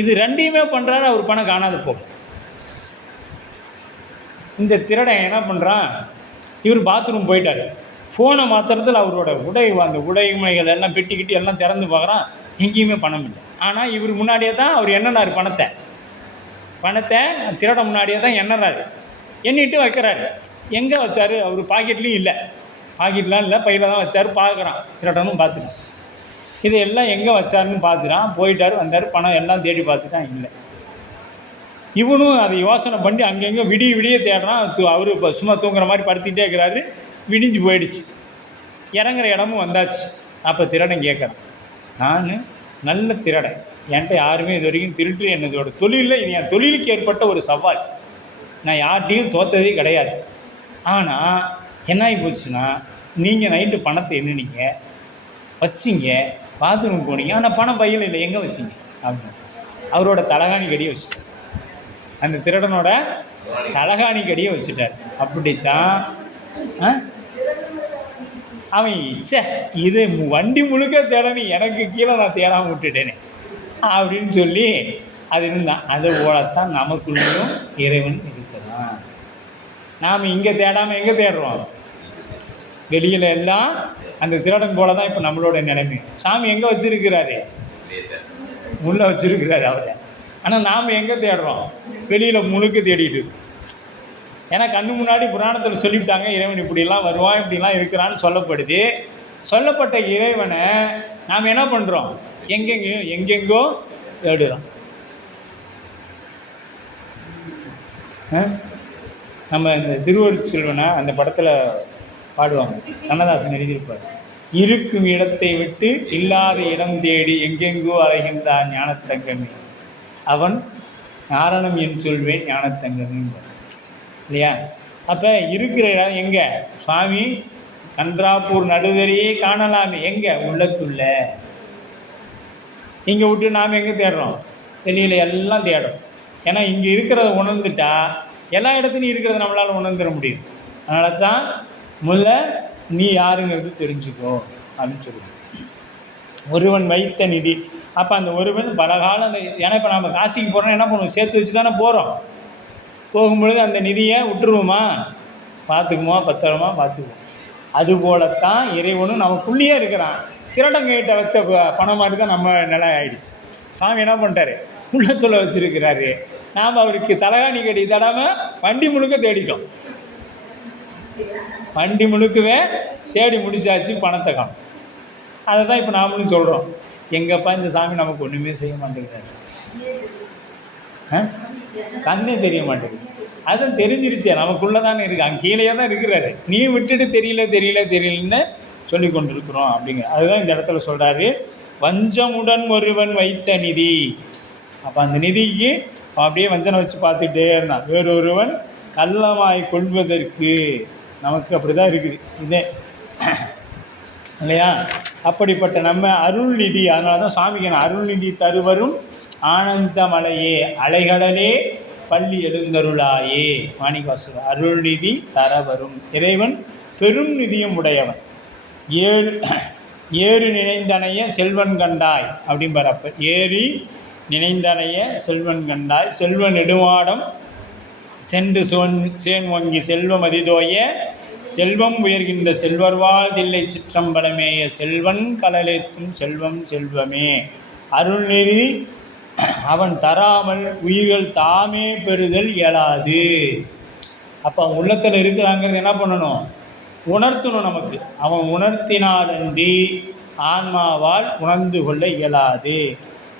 இது ரெண்டையுமே பண்ணுறாரு. அவர் பணம் காணாது போகும். இந்த திருடன் என்ன பண்ணுறான்? இவர் பாத்ரூம் போயிட்டார். ஃபோனை மாத்திரத்தில் அவரோட அந்த உடைமைகள் எல்லாம் பெட்டிக்கிட்டு எல்லாம் திறந்து பார்க்குறான். எங்கேயுமே பணம் இல்லை. ஆனால் இவர் முன்னாடியே தான் அவர் எண்ணனார். பணத்தை திருட முன்னாடியே தான் எண்ணறாரு. எண்ணிட்டு வைக்கிறாரு. எங்கே வச்சார்? அவர் பாக்கெட்லேயும் இல்லை. பாக்கெட்லாம் இல்லை, பையில் தான் வச்சார். பார்க்குறான். திருடனும் பார்த்துட்டான். இதையெல்லாம் எங்கே வச்சாருன்னு பார்த்துட்டான். போயிட்டார், வந்தார், பணம் எல்லாம் தேடி பார்த்துட்டான், இல்லை. இவனும் அதை யோசனை பண்ணி அங்கங்கே விடிய தேடுறான். அவர் இப்போ சும்மா தூங்குற மாதிரி படுத்திக்கிட்டே இருக்கிறாரு. விடிஞ்சு போயிடுச்சு. இறங்குற இடமும் வந்தாச்சு. அப்போ திருடன் கேட்குறான், நான் நல்ல திருடன், என்கிட்ட யாருமே இது வரைக்கும் திருட்டு, என்னதோட தொழிலில் இது என் தொழிலுக்கு ஏற்பட்ட ஒரு சவால். நான் யார்கிட்டையும் தோற்றதே கிடையாது. ஆனால் என்ன ஆகி போச்சுன்னா, நீங்கள் நைட்டு பணத்தை எண்ணினீங்க, வச்சிங்க, பாத்ரூம் போனீங்க, ஆனால் பணம் பையில் இல்லை, எங்கே வச்சிங்க அப்படின்னு அவரோட தலகாணி கடியை வச்சுட்டார். அந்த திருடனோட தலகாணி கடியை வச்சுட்டார். அப்படித்தான் அவன் இது வண்டி முழுக்க தேடணும், எனக்கு கீழே நான் தேடாமல் விட்டுட்டேனே அப்படின்னு சொல்லி அது இருந்தான். அது போலத்தான் நமக்குள்ளேயும் இறைவன் இருக்கிறான். நாம் இங்கே தேடாமல் எங்கே தேடுறோம்? வெளியில் எல்லாம் அந்த திருடன் போல தான் இப்போ நம்மளோட நிலைமை. சாமி எங்கே வச்சுருக்கிறாரு? உள்ளே வச்சுருக்கிறாரு அவரை. ஆனால் நாம் எங்கே தேடுறோம்? வெளியில் முழுக்க தேடிட்டு. ஏன்னா கண்ணு முன்னாடி புராணத்தில் சொல்லிவிட்டாங்க, இறைவன் இப்படிலாம் வருவான், இப்படிலாம் இருக்கிறான்னு சொல்லப்படுது. சொல்லப்பட்ட இறைவனை நாம் என்ன பண்ணுறோம்? எங்கெங்கோ தேடுறோம். நம்ம இந்த திருவருட்செல்வனை அந்த படத்தில் பாடுவாங்க, கண்ணதாசன் எழுதியிருப்பார். இருக்கும் இடத்தை விட்டு இல்லாத இடம் தேடி எங்கெங்கோ அலைகின்றான் ஞானத்தங்கமே, அவன் ஞானம் என் சொல்வேன் ஞானத்தங்கமே இல்லையா? அப்போ இருக்கிற இடம் எங்கே? சுவாமி கன்றாப்பூர் நடுதரையே காணலாமே, எங்கே? உள்ளத்துள்ள. இங்கே விட்டு நாம் எங்கே தேடுறோம்? வெளியில் எல்லாம் தேடுறோம். ஏன்னா இங்கே இருக்கிறத உணர்ந்துட்டா எல்லா இடத்துலையும் இருக்கிறத நம்மளால் உணர்ந்துட முடியும். அதனால தான் முதல்ல நீ யாருங்கிறது தெரிஞ்சுக்கோ அப்படின்னு சொல்லுவோம். ஒருவன் வைத்த நிதி. அப்போ அந்த ஒருவன் பல காலம் ஏன்னா இப்போ நம்ம காசிக்கு போகிறோன்னா என்ன பண்ணுவோம்? சேர்த்து வச்சு தானே போகிறோம். போகும்பொழுது அந்த நிதியை விட்டுருவோமா? பார்த்துக்குமா? பத்திரமா பார்த்துக்குவோம். அதுபோலத்தான் இறைவனும் நமக்குள்ளேயே இருக்கிறான். திருடங்கிட்ட வச்ச பணம் மாதிரி தான் நம்ம நிலை ஆயிடுச்சு. சாமி என்ன பண்ணிட்டாரு? உள்ளத்தில் வச்சுருக்கிறாரு. நாம் அவருக்கு தலகாணி கடி தடாமல் வண்டி முழுக்க தேடிட்டோம். வண்டி முழுக்கவே தேடி முடிச்சாச்சு, பணத்தை காணும். அதை தான் இப்போ நாமளும் சொல்கிறோம். எங்கப்பா இந்த சாமி நமக்கு ஒன்றுமே செய்ய மாட்டேங்கிறாரு, கண்ணே தெரிய மாட்டேங்குது. அதுவும் தெரிஞ்சிருச்சே, நமக்குள்ளே தானே இருக்கு, அங்கே கீழே தான் இருக்கிறாரு. நீ விட்டுட்டு தெரியலன்னு சொல்லி கொண்டு இருக்கிறோம் அப்படிங்கிற அதுதான் இந்த இடத்துல சொல்கிறாரு. வஞ்சமுடன் ஒருவன் வைத்த நிதி. அப்போ அந்த நிதிக்கு அப்படியே வஞ்சனை வச்சு பார்த்துட்டே இருந்தான். வேறொருவன் கள்ளமாய் கொள்வதற்கு நமக்கு அப்படி தான் இருக்குது இதே இல்லையா? அப்படிப்பட்ட நம்ம அருள்நிதி. அதனால தான் சுவாமிக்கு அருள்நிதி தருவரும் ஆனந்த மலையே அலைகடலே பள்ளி எழுந்தருளாயே மாணிக்கவாசகர். அருள்நிதி தரவரும் இறைவன் பெரும் நிதியும் உடையவன். ஏறு நினைந்தனைய செல்வன் கண்டாய் அப்படிம்பார். அப்போ ஏறி நினைந்தனைய செல்வன் கண்டாய், செல்வ நெடுமாடம் சென்று சேன் வங்கி செல்வம் அதிதோய செல்வம் உயர்கின்ற செல்வர்வாள் தில்லை சிற்றம்பலமேய செல்வன் கடலேத்தும் செல்வம் செல்வமே. அருள்நெறி அவன் தராமல் உயிர்கள் தாமே பெறுதல் இயலாது. அப்போ அவன் உள்ளத்தில் இருக்கிறாங்கிறது என்ன பண்ணணும்? உணர்த்தணும் நமக்கு. அவன் உணர்த்தினாலன்றி ஆன்மாவால் உணர்ந்து கொள்ள இயலாது.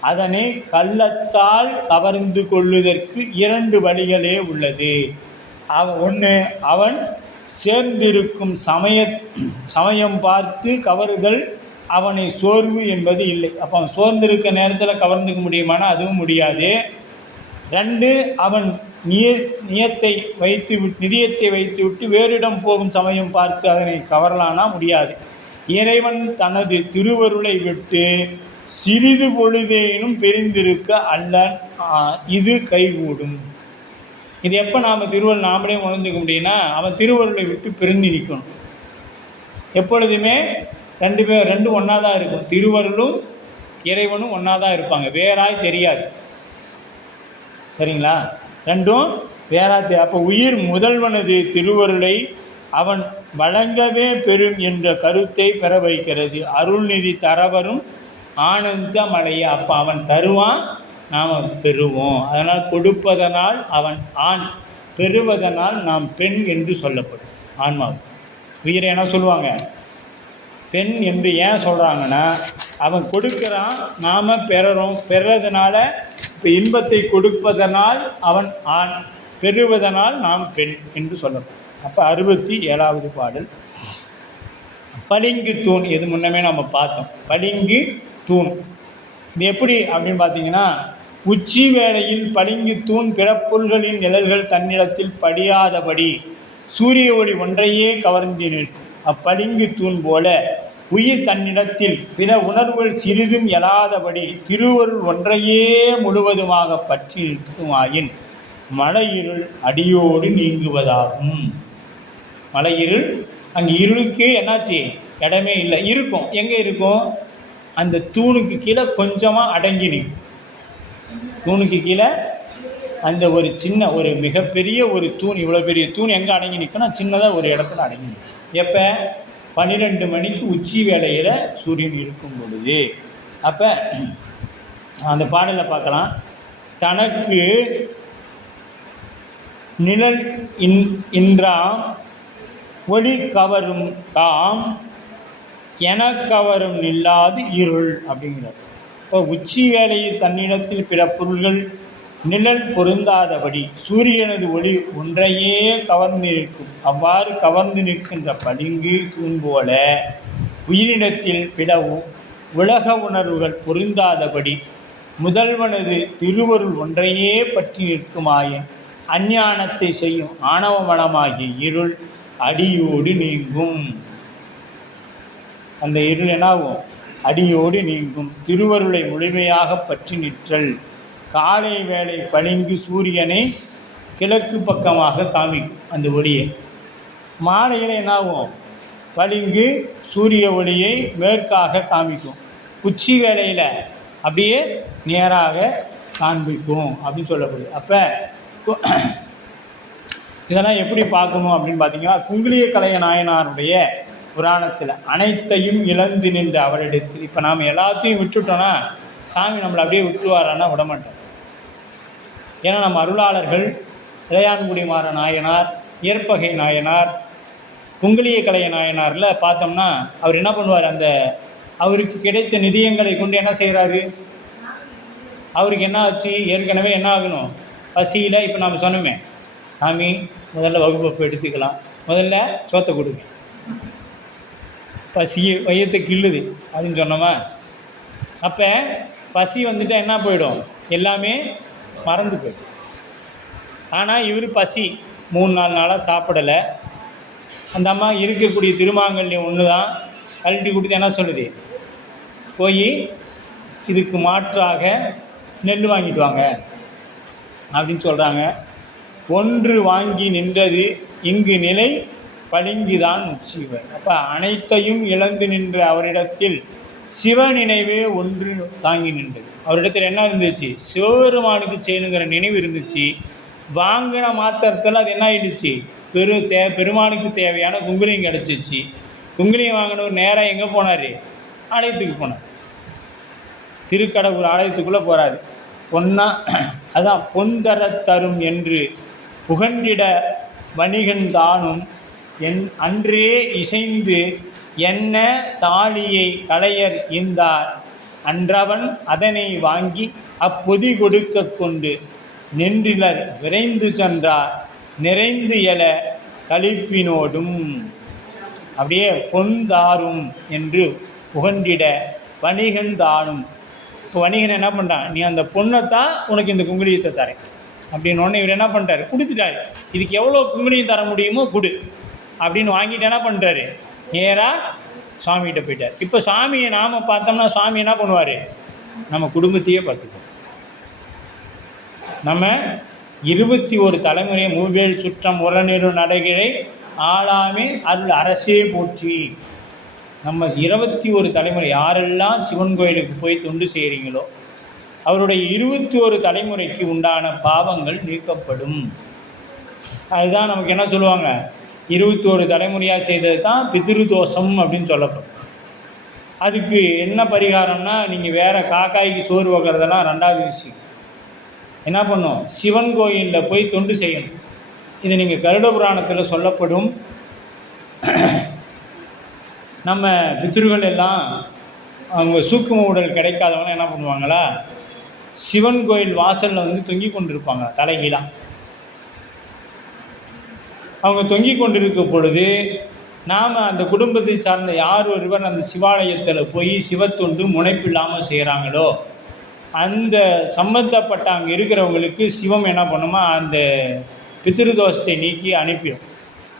அதனை கள்ளத்தால் கவர்ந்து கொள்ளுதற்கு 2 வழிகளே உள்ளது. ஒன்று, அவன் சேர்ந்திருக்கும் சமயம் பார்த்து கவருதல் அவனை சோர்வு என்பது இல்லை. அப்போ அவன் சோர்ந்திருக்க நேரத்தில் கவர்ந்துக்க முடியுமானா அதுவும் முடியாது. 2, அவன் நிதியத்தை வைத்து விட்டு வேறிடம் போகும் சமயம் பார்த்து அதனை கவரலானா முடியாது. இறைவன் தனது திருவருளை விட்டு சிறிது பொழுதேனும் பிரிந்திருக்க அல்ல இது கைகூடும். இது எப்போ நாம் திருவருள் நாமளே உணர்ந்துக்க முடியும்னா அவன் திருவருளை விட்டு பிரிந்து நிற்கணும். எப்பொழுதுமே ரெண்டும் ஒன்றா தான் இருக்கும். திருவருளும் இறைவனும் ஒன்றா தான் இருப்பாங்க, வேறாய் தெரியாது. சரிங்களா? ரெண்டும் வேறாய். அப்போ உயிர் முதல்வனது திருவருளை அவன் வழங்கவே பெறும் என்ற கருத்தை பெற வைக்கிறது. அருள்நிதி தரவரும் ஆனந்த மலையை. அப்போ அவன் தருவான், நாம் பெறுவோம். அதனால் கொடுப்பதனால் அவன் ஆண், பெறுவதனால் நாம் பெண் என்று சொல்லப்படும். ஆன்மாவும் உயிரை என்ன சொல்லுவாங்க? பெண் என்று ஏன் சொல்கிறாங்கன்னா அவன் கொடுக்குறான், நாம் பெறுறோம். பெறுறதுனால இப்போ இன்பத்தை கொடுப்பதனால் அவன் ஆண், பெறுவதனால் நாம் பெண் என்று சொல்லப்படும். அப்போ 67வது பாடல் பளிங்கு தூண். இது முன்னமே நம்ம பார்த்தோம். பளிங்கு தூண் இது எப்படி அப்படின்னு பார்த்தீங்கன்னா, உச்சி வேளையில் பளிங்கு தூண் பிறப்புல்களின் நிழல்கள் தன்னிடத்தில் படியாதபடி சூரிய ஒளி ஒன்றையே கவர்ந்து நிற்கும். அப்பளிங்கு தூண் போல உயிர் தன்னிடத்தில் பிற உணர்வுகள் சிறிதும் எழாதபடி திருவருள் ஒன்றையே முழுவதுமாக பற்றி நிற்குமாயின் மலையிருள் அடியோடு நீங்குவதாகும். மலையிருள், அங்கே இருளுக்கு என்னாச்சு? இடமே இல்லை. இருக்கும், எங்கே இருக்கும்? அந்த தூணுக்கு கீழே கொஞ்சமாக அடங்கி நிற்கும். தூணுக்கு கீழே அந்த ஒரு சின்ன ஒரு மிகப்பெரிய ஒரு தூண், இவ்வளோ பெரிய தூண் எங்கே அடங்கி நிற்கும்னா சின்னதாக ஒரு இடத்துல அடங்கி நிற்கும். எப்போ? 12 மணிக்கு உச்சி வேளையில் சூரியன் இருக்கும் பொழுது. அப்போ அந்த பாடலை பார்க்கலாம். தனக்கு நிழல் இன்றாம் ஒளி கவரும் தாம் என கவரும் நில்லாது இருள் அப்படிங்கிறார். இப்போ உச்சி வேளையில் தன்னிடத்தில் பிற பொருள்கள் நிழல் பொருந்தாதபடி சூரியனது ஒளி ஒன்றையே கவர்ந்து நிற்கும். அவ்வாறு கவர்ந்து நிற்கின்ற பளிங்கு தூண் போல உயிரினத்தில் பிற உலக உணர்வுகள் பொருந்தாதபடி முதல்வனது திருவருள் ஒன்றையே பற்றி நிற்குமாயின் அஞ்ஞானத்தை செய்யும் ஆணவ மனமாகிய இருள் அடியோடு நீங்கும். அந்த இருள் என்னாகும்? அடியோடு நீங்கும். திருவருளை முழுமையாக பற்றி நிற்றல். காலை வேளை பளிங்கு சூரியனை கிழக்கு பக்கமாக காமிக்கும் அந்த ஒளியை. மாலையில் என்னாகும்? பளிங்கு சூரிய ஒளியை மேற்காக காமிக்கும். உச்சி வேளையில் அப்படியே நேராக காண்பிக்கும் அப்படின்னு சொல்லப்படுது. அப்போ இதெல்லாம் எப்படி பார்க்கணும் அப்படின்னு பார்த்தீங்கன்னா, குங்குளிய கலைய நாயனாருடைய புராணத்தில் அனைத்தையும் இழந்து நின்ற அவரிடத்தில் இப்போ நாம் எல்லாத்தையும் விட்டுட்டோன்னா சாமி நம்மளை அப்படியே விட்டுவாரான்னா விடமாட்டோம். ஏன்னா நம்ம அருளாளர்கள் இளையான்குடி மாற நாயனார், இயற்பகை நாயனார், குங்குளிய கலைய நாயனாரில் பார்த்தோம்னா அவர் என்ன பண்ணுவார்? அந்த அவருக்கு கிடைத்த நிதியங்களை கொண்டு என்ன செய்கிறாரு? அவருக்கு என்ன ஆச்சு? ஏற்கனவே என்ன ஆகணும்? பசியில் இப்போ நாம் சொன்னோமே, சாமி முதல்ல வகுப்பை எடுத்துக்கலாம், முதல்ல சோத்தை கொடுங்க, பசி வயிற்று கிள்ளுது அப்படின்னு சொன்னோமா. அப்போ பசி வந்துட்டால் என்ன போயிடும்? எல்லாமே மறந்து போயிடும். ஆனால் இவர் பசி 3-4 நாளாக சாப்பிடலை. அந்த அம்மா இருக்கக்கூடிய திருமாங்கல்யம் ஒன்று தான் கழட்டி கொடுத்து என்ன சொல்லுது? போய் இதுக்கு மாற்றாக நெல் வாங்கிட்டு வாங்க அப்படின்னு சொல்கிறாங்க. ஒன்று வாங்கி நின்றது இங்கு நிலை பளிங்குதான் உச்சிவர். அப்போ அனைத்தையும் இழந்து நின்ற அவரிடத்தில் சிவ நினைவே ஒன்று தாங்கி நின்றது. அவரிடத்தில் என்ன இருந்துச்சு? சிவபெருமானுக்கு செய்யணுங்கிற நினைவு இருந்துச்சு. வாங்கின மாத்திரத்தில் அது என்ன ஆகிடுச்சு? பெருமானுக்கு தேவையான குங்குலியம் கிடச்சிச்சு. குங்குலியம் வாங்கினவர் நேராக எங்கே போனார்? ஆலயத்துக்கு போனார். திருக்கடவுர் ஆலயத்துக்குள்ளே போகிறாரு. அதான் பொன்தர தரும் என்று புகன்றிட வணிகன் தானும் அன்றே இசைந்து என்ன தாலியை களையர் ஈந்தார் அன்றவன் அதனை வாங்கி அப்பொதி கொடுக்க கொண்டு நின்றிலர் விரைந்து சென்றார் நிறைந்து எழ கழிப்பினோடும். அப்படியே பொன்தாரும் என்று புகன்றிட வணிகன் தானும். இப்போ வணிகன் என்ன பண்ணுறான்? நீ அந்த பொண்ணைத்தான் உனக்கு இந்த குங்குலியத்தை தரேன் அப்படின்னு ஒன்று இவர் என்ன பண்ணுறாரு? கொடுத்துட்டாரு. இதுக்கு எவ்வளோ குங்குலியம் தர முடியுமோ கொடு அப்படின்னு வாங்கிட்டு என்ன பண்ணுறாரு? நேராக சுவாமிகிட்ட போயிட்டார். இப்போ சாமியை நாம் பார்த்தோம்னா சுவாமி என்ன பண்ணுவார்? நம்ம குடும்பத்தையே பார்த்துக்கணும். நம்ம 21 தலைமுறை மூவேல் சுற்றம் உரநெரு நடைகளை ஆளாமே அருள் அரசே போற்றி. நம்ம 21 தலைமுறை யாரெல்லாம் சிவன் கோயிலுக்கு போய் தொண்டு செய்கிறீங்களோ அவருடைய 21 தலைமுறைக்கு உண்டான பாவங்கள் நீக்கப்படும். அதுதான் நமக்கு என்ன சொல்லுவாங்க? 21 தலைமுறையாக செய்தது தான் பித்ரு தோஷம் அப்படின்னு சொல்லப்படும். அதுக்கு என்ன பரிகாரம்னா, நீங்கள் வேறு காக்காய்க்கு சோறு வைக்கிறதெல்லாம் 2வது விஷயம். என்ன பண்ணும்? சிவன் கோயிலில் போய் தொண்டு செய்யணும். இது நீங்கள் கருட புராணத்தில் சொல்லப்படும். நம்ம பித்ருகள் எல்லாம் அவங்க சூக்கும உடல் கிடைக்காதவங்க என்ன பண்ணுவாங்களா? சிவன் கோயில் வாசலில் வந்து தொங்கி கொண்டிருப்பாங்க தலைகீழாக. அவங்க தொங்கி கொண்டிருக்க பொழுது நாம் அந்த குடும்பத்தை சார்ந்த யார் ஒருவர் அந்த சிவாலயத்தில் போய் சிவத்தொண்டு முனைப்பில்லாமல் செய்கிறாங்களோ அந்த சம்பந்தப்பட்ட அங்கே இருக்கிறவங்களுக்கு சிவம் என்ன பண்ணுமா? அந்த பித்ருதோஷத்தை நீக்கி அனுப்பிடும்.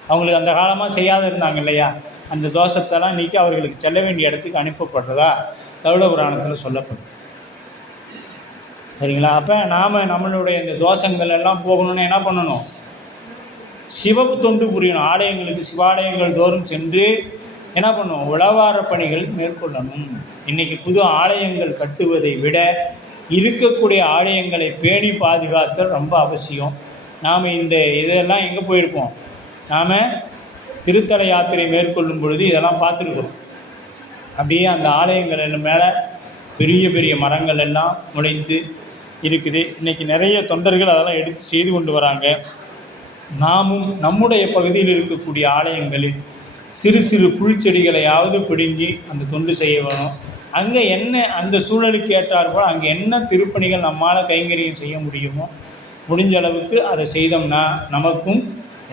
அவங்களுக்கு அந்த காலமாக செய்யாத இருந்தாங்க இல்லையா, அந்த தோஷத்தெல்லாம் நீக்கி அவர்களுக்கு செல்ல வேண்டிய இடத்துக்கு அனுப்பப்படுறதா கருட புராணத்தில் சொல்லப்படும். சரிங்களா? அப்போ நாம் நம்மளுடைய இந்த தோஷங்கள் எல்லாம் போகணுன்னு என்ன பண்ணணும்? சிவ தொண்டு புரியணும். ஆலயங்களுக்கு சிவாலயங்கள் தோறும் சென்று என்ன பண்ணணும்? உழவார பணிகள் மேற்கொள்ளணும். இன்றைக்கி புது ஆலயங்கள் கட்டுவதை விட இருக்கக்கூடிய ஆலயங்களை பேணி பாதுகாத்தல் ரொம்ப அவசியம். நாம் இந்த இதெல்லாம் எங்கே போயிருப்போம்? நாம் திருத்தல யாத்திரை மேற்கொள்ளும் பொழுது இதெல்லாம் பார்த்துருக்குறோம். அப்படியே அந்த ஆலயங்கள் மேலே பெரிய பெரிய மரங்கள் எல்லாம் முளைத்து இருக்குது. இன்றைக்கி நிறைய தொண்டர்கள் அதெல்லாம் எடுத்து செய்து கொண்டு வராங்க. நாமும் நம்முடைய பகுதியில் இருக்கக்கூடிய ஆலயங்களில் சிறு சிறு புல்செடிகளையாவது பிடுங்கி அந்த தொண்டு செய்ய வேணும். அங்கே என்ன அந்த சூழலுக்கு ஏற்றாற்போல் அங்கே என்ன திருப்பணிகள் நம்மால் கைங்கரியம் செய்ய முடியுமோ முடிஞ்ச அளவுக்கு அதை செய்தோம்னா நமக்கும்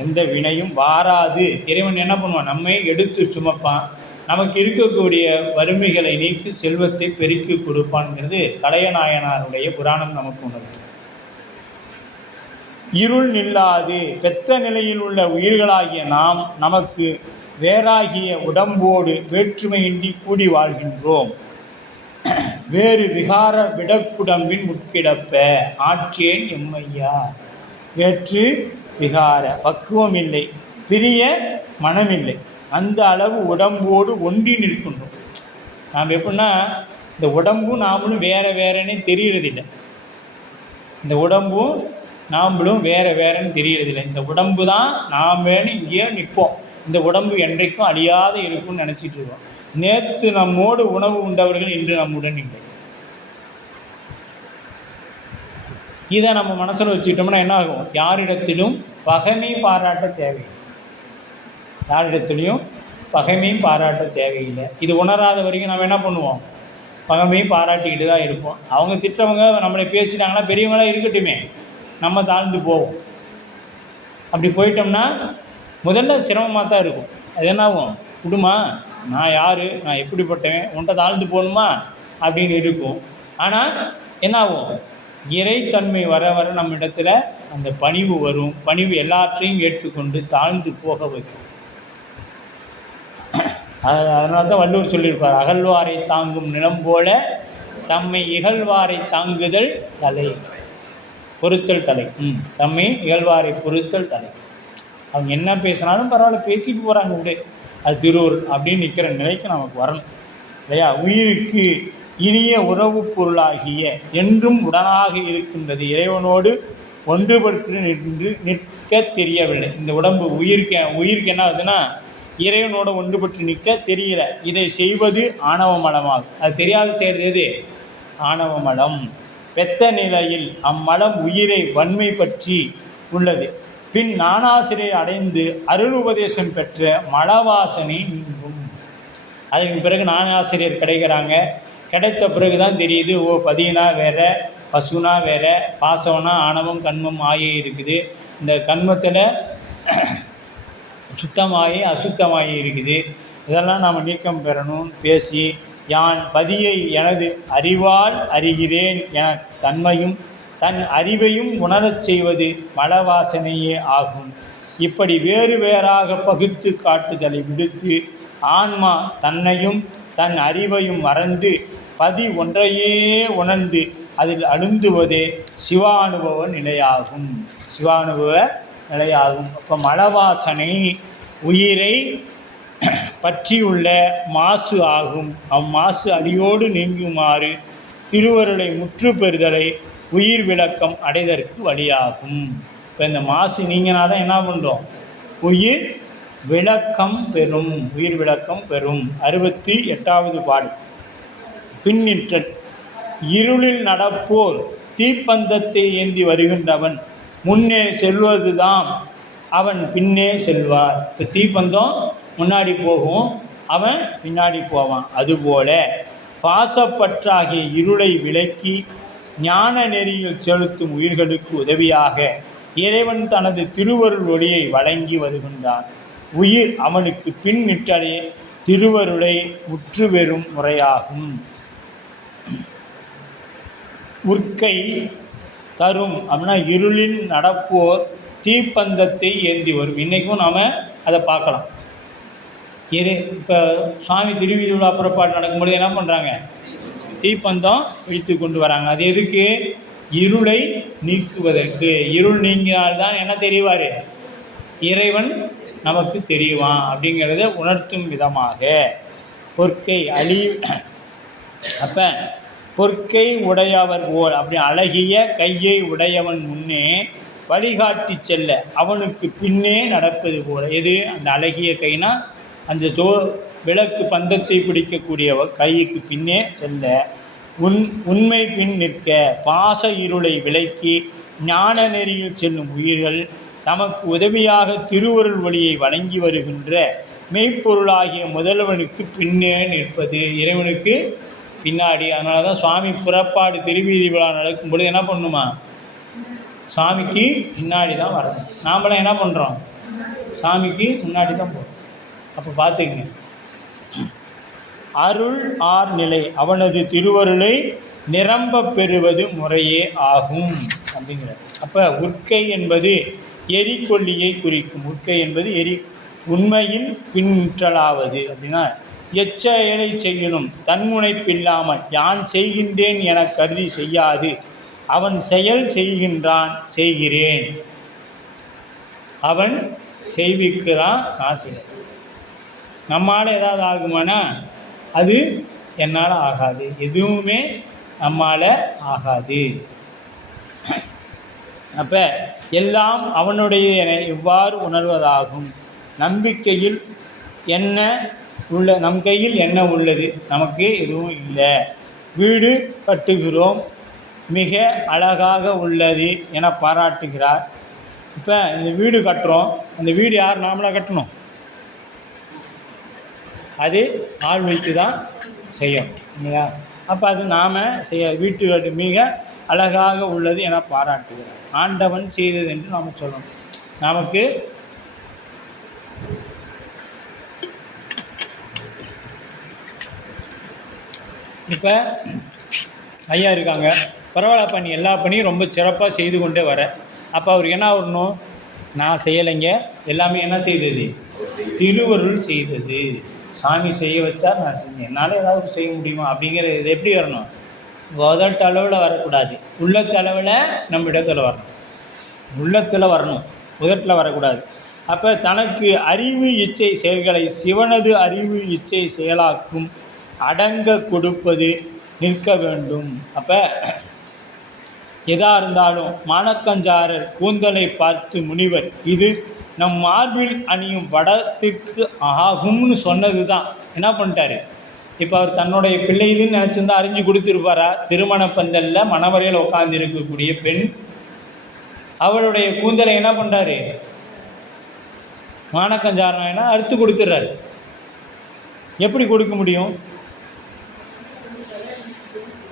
எந்த வினையும் வாராது. இறைவன் என்ன பண்ணுவான்? நம்மை எடுத்து சுமப்பான். நமக்கு இருக்கக்கூடிய வறுமைகளை நீக்கி செல்வத்தை பெருக்கி கொடுப்பான்ங்கிறது கலையநாயனாருடைய புராணம் நமக்கு உணர்த்தும். இருள் நில்லாது பெற்ற நிலையில் உள்ள உயிர்களாகிய நாம் நமக்கு வேறாகிய உடம்போடு வேற்றுமையின்றி கூடி வாழ்கின்றோம். வேறு விகார விடக்குடம்பின் முற்கிடப்ப ஆற்றேன் எம்மையா. வேற்று விகார பக்குவம் இல்லை, பிரிய மனமில்லை, அந்த அளவு உடம்போடு ஒன்றி நிற்கின்றோம். நாம் எப்படின்னா இந்த உடம்பும் நாமளும் வேறு வேறேன்னே தெரியறதில்லை. இந்த உடம்பும் நாமளும் வேறு வேறேன்னு தெரியறதில்லை. இந்த உடம்பு தான் நாம் வேணும் இங்கேயே நிற்போம். இந்த உடம்பு என்றைக்கும் அழியாத இருக்கும்னு நினச்சிட்டு இருக்கோம். நேற்று நம்மோடு உணவு உண்டவர்கள் இன்று நம்முடன் இல்லை. இதை நம்ம மனசில் வச்சுக்கிட்டோம்னா என்ன ஆகும்? யாரிடத்திலும் பகைமை பாராட்ட தேவையில்லை. யாரிடத்துலையும் பகைமையும் பாராட்ட தேவையில்லை. இது உணராத வரைக்கும் நம்ம என்ன பண்ணுவோம்? பகைமையும் பாராட்டிக்கிட்டு தான் இருப்போம். அவங்க திட்டவங்க நம்மளை பேசிட்டாங்கன்னா பெரியவங்களாம் இருக்கட்டுமே, நம்ம தாழ்ந்து போவோம். அப்படி போயிட்டோம்னா முதல்ல சிரமமாக தான் இருக்கும். அது என்னாகும்? விடுமா, நான் யார், நான் எப்படிப்பட்டவன், உன்ட்ட தாழ்ந்து போகணுமா அப்படின்னு இருக்கும். ஆனால் என்னாகும்? இறைத்தன்மை வர வர நம்ம இடத்துல அந்த பணிவு வரும். பணிவு எல்லாற்றையும் ஏற்றுக்கொண்டு தாழ்ந்து போக வைக்கும். அதனால தான் வள்ளுவர் சொல்லியிருப்பார், அகழ்வாரை தாங்கும் நிலம் போல தம்மை இகழ்வாரை தாங்குதல் தலை, பொறுத்தல் தலை. தம்மை இகழ்வாரை பொறுத்தல் தலை. அவங்க என்ன பேசினாலும் பரவாயில்ல, பேசிட்டு போகிறாங்க விடு, அது திருவருள் அப்படின்னு நிற்கிற நிலைக்கு நமக்கு வரணும் இல்லையா? உயிருக்கு இனிய உறவு பொருளாகிய என்றும் உடனாக இருக்கின்றது இறைவனோடு ஒன்றுபட்டு நிற்க தெரியவில்லை. இந்த உடம்பு உயிருக்கு என்ன ஆகுதுன்னா இறைவனோட ஒன்றுபட்டு நிற்க தெரியல. இதை செய்வது ஆணவ மலமாகும். அது தெரியாது செய்கிறது எது? ஆணவ மலம். பெத்த நிலையில் அம்மலம் உயிரை வன்மை பற்றி உள்ளது. பின் ஞானாசிரியர் அடைந்து அருள் உபதேசம் பெற்ற மலவாசனை நீங்கும். அதற்கு பிறகு ஞானாசிரியர் கிடைக்கிறாங்க. கிடைத்த பிறகு தான் தெரியுது, ஓ பதினா வேறு, பசுனா வேறு, பாசவனா ஆணவம் கண்மம் ஆகிய இருக்குது. இந்த கண்மத்தில் சுத்தமாகி அசுத்தமாகி இருக்குது. இதெல்லாம் நாம் நீக்கம் பெறணும். பேசி யான் பதியை எனது அறிவால் அறிகிறேன் என தன்மையும் தன் அறிவையும் உணரச் செய்வது மலவாசனையே ஆகும். இப்படி வேறு வேறாக பகுத்து காட்டுதலை விடுத்து ஆன்மா தன்னையும் தன் அறிவையும் மறந்து பதி ஒன்றையே உணர்ந்து அதில் அழுந்துவதே சிவானுபவ நிலையாகும். சிவானுபவ நிலையாகும். அப்போ மலவாசனை உயிரை பற்றியுள்ள மாசு ஆகும். அம்மாசு அடியோடு நீங்குமாறு திருவருளை முற்று பெறுதலை உயிர் விளக்கம் அடைதற்கு வழியாகும். இப்போ இந்த மாசு நீங்கினா தான் என்ன பண்ணுறோம்? உயிர் விளக்கம் பெறும். உயிர் விளக்கம் பெறும். 68வது பாடல். பின்னிற்றல். இருளில் நடப்போர் தீப்பந்தத்தை ஏந்தி வருகின்றவன் முன்னே செல்வதுதான் அவன் பின்னே செல்வார். இப்போ தீப்பந்தம் முன்னாடி போகும், அவன் பின்னாடி போவான். அதுபோல பாசப்பற்றாகிய இருளை விலக்கி ஞான நெறியில் செலுத்தும் உயிர்களுக்கு உதவியாக இறைவன் தனது திருவருள் ஒளியை வழங்கி வருகின்றான். உயிர் அவனுக்கு பின் நிற்றலே திருவருளை முற்று பெறும் முறையாகும். உற்கை தரும் அப்படின்னா இருளில் நடப்போர் தீப்பந்தத்தை ஏந்தி வரும். இன்றைக்கும் நாம் அதை பார்க்கலாம். இப்போ சுவாமி திருவிழா புறப்பாடு நடக்கும்போது என்ன பண்ணுறாங்க? தீப்பந்தம் வைத்து கொண்டு வராங்க. அது எதுக்கு? இருளை நீக்குவதற்கு. இருள் நீங்கினால்தான் என்ன தெரிவார்? இறைவன் நமக்கு தெரிவான் அப்படிங்கிறத உணர்த்தும் விதமாக. பொற்கை அப்போ பொற்கை உடையவர் போல் அப்படி அழகிய கையை உடையவன் முன்னே வழிகாட்டி செல்ல அவனுக்கு பின்னே நடப்பது போல. எது அந்த அழகிய கைனா? அந்த விளக்கு பந்தத்தை பிடிக்கக்கூடிய கைக்கு பின்னே செல்ல உண்மை பின் நிற்க பாச இருளை விலக்கி ஞான நெறியில் செல்லும் உயிர்கள் தமக்கு உதவியாக திருவருள் வழியை வழங்கி வருகின்ற மெய்ப்பொருளாகிய முதல்வனுக்கு பின்னே நிற்பது, இறைவனுக்கு பின்னாடி. அதனால தான் சுவாமி புறப்பாடு திருவீதி விழா நடக்கும்பொழுது என்ன பண்ணுமா, சாமிக்கு பின்னாடி தான் வரணும். நாமெல்லாம் என்ன பண்ணுறோம், சாமிக்கு முன்னாடி தான் போகிறோம். அப்போ பார்த்துக்குங்க, அருள் ஆர் நிலை அவனது திருவருளை நிரம்ப பெறுவது முறையே ஆகும் அப்படிங்கிறார். அப்போ உட்கை என்பது எரிகொல்லியை குறிக்கும். உட்கை என்பது உண்மையில் பின்னிற்றலாவது அப்படின்னா எச்செயலை செய்யணும் தன்முனைப்பில்லாமல் யான் செய்கின்றேன் என கருதி செய்யாது அவன் செயல் செய்கின்றான் செய்கிறேன், அவன் செய்விக்கிறான் நான் செய்கிறேன். நம்மால் ஏதாவது ஆகுமானா அது என்னால் ஆகாது, எதுவுமே நம்மால் ஆகாது. அப்போ எல்லாம் அவனுடைய என எவ்வாறு உணர்வதாகும். நம்பிக்கையில் என்ன உள்ள, நம் கையில் என்ன உள்ளது, நமக்கு எதுவும் இல்லை. வீடு கட்டுகிறோம், மிக அழகாக உள்ளது என பாராட்டுகிறார். இப்போ இந்த வீடு கட்டுறோம், அந்த வீடு யார், நாமளாக கட்டணும், அது ஆள் வைத்து தான் செய்யும் இல்லையா. அப்போ அது நாம் செய்ய, வீட்டு கட்டு மிக அழகாக உள்ளது என பாராட்டுகிறார். ஆண்டவன் செய்தது என்று நாம் சொல்லணும். நமக்கு இப்போ ஐயா இருக்காங்க, பரவாயில்லப்பா நீ எல்லா பணியும் ரொம்ப சிறப்பாக செய்து கொண்டே வர. அப்போ அவருக்கு என்ன வரணும், நான் செய்யலைங்க, எல்லாமே என்ன செய்தது, திருவருள் செய்தது. சாமி செய்ய வச்சா நான் செஞ்சேன், என்னால் ஏதாவது செய்ய முடியுமா அப்படிங்கிறது இது எப்படி வரணும், உதட்டளவில் வரக்கூடாது, உள்ளத்தளவில் நம்ம இடத்துல வரணும். உள்ளத்தில் வரணும், உதட்டில் வரக்கூடாது. அப்போ தனக்கு அறிவு இச்சை செயல்களை சிவனது அறிவு இச்சை செயலாக்கும் அடங்க கொடுப்பது நிற்க வேண்டும். அப்போ எதாக இருந்தாலும் மானக்கஞ்சாரர் கூந்தலை பார்த்து முனிவர் இது நம் மார்பில் அணியும் வடத்துக்கு ஆகும்னு சொன்னது தான். என்ன பண்ணிட்டாரு, இப்போ அவர் தன்னுடைய பிள்ளைன்னு நினச்சிருந்தா அறிஞ்சு கொடுத்துருப்பாரா. திருமண பந்தலில் மணவரையில் உட்கார்ந்து இருக்கக்கூடிய பெண் அவளுடைய கூந்தலை என்ன பண்ணுறாரு, மானக்கஞ்சாரனா அறுத்து கொடுத்துட்றாரு. எப்படி கொடுக்க முடியும்,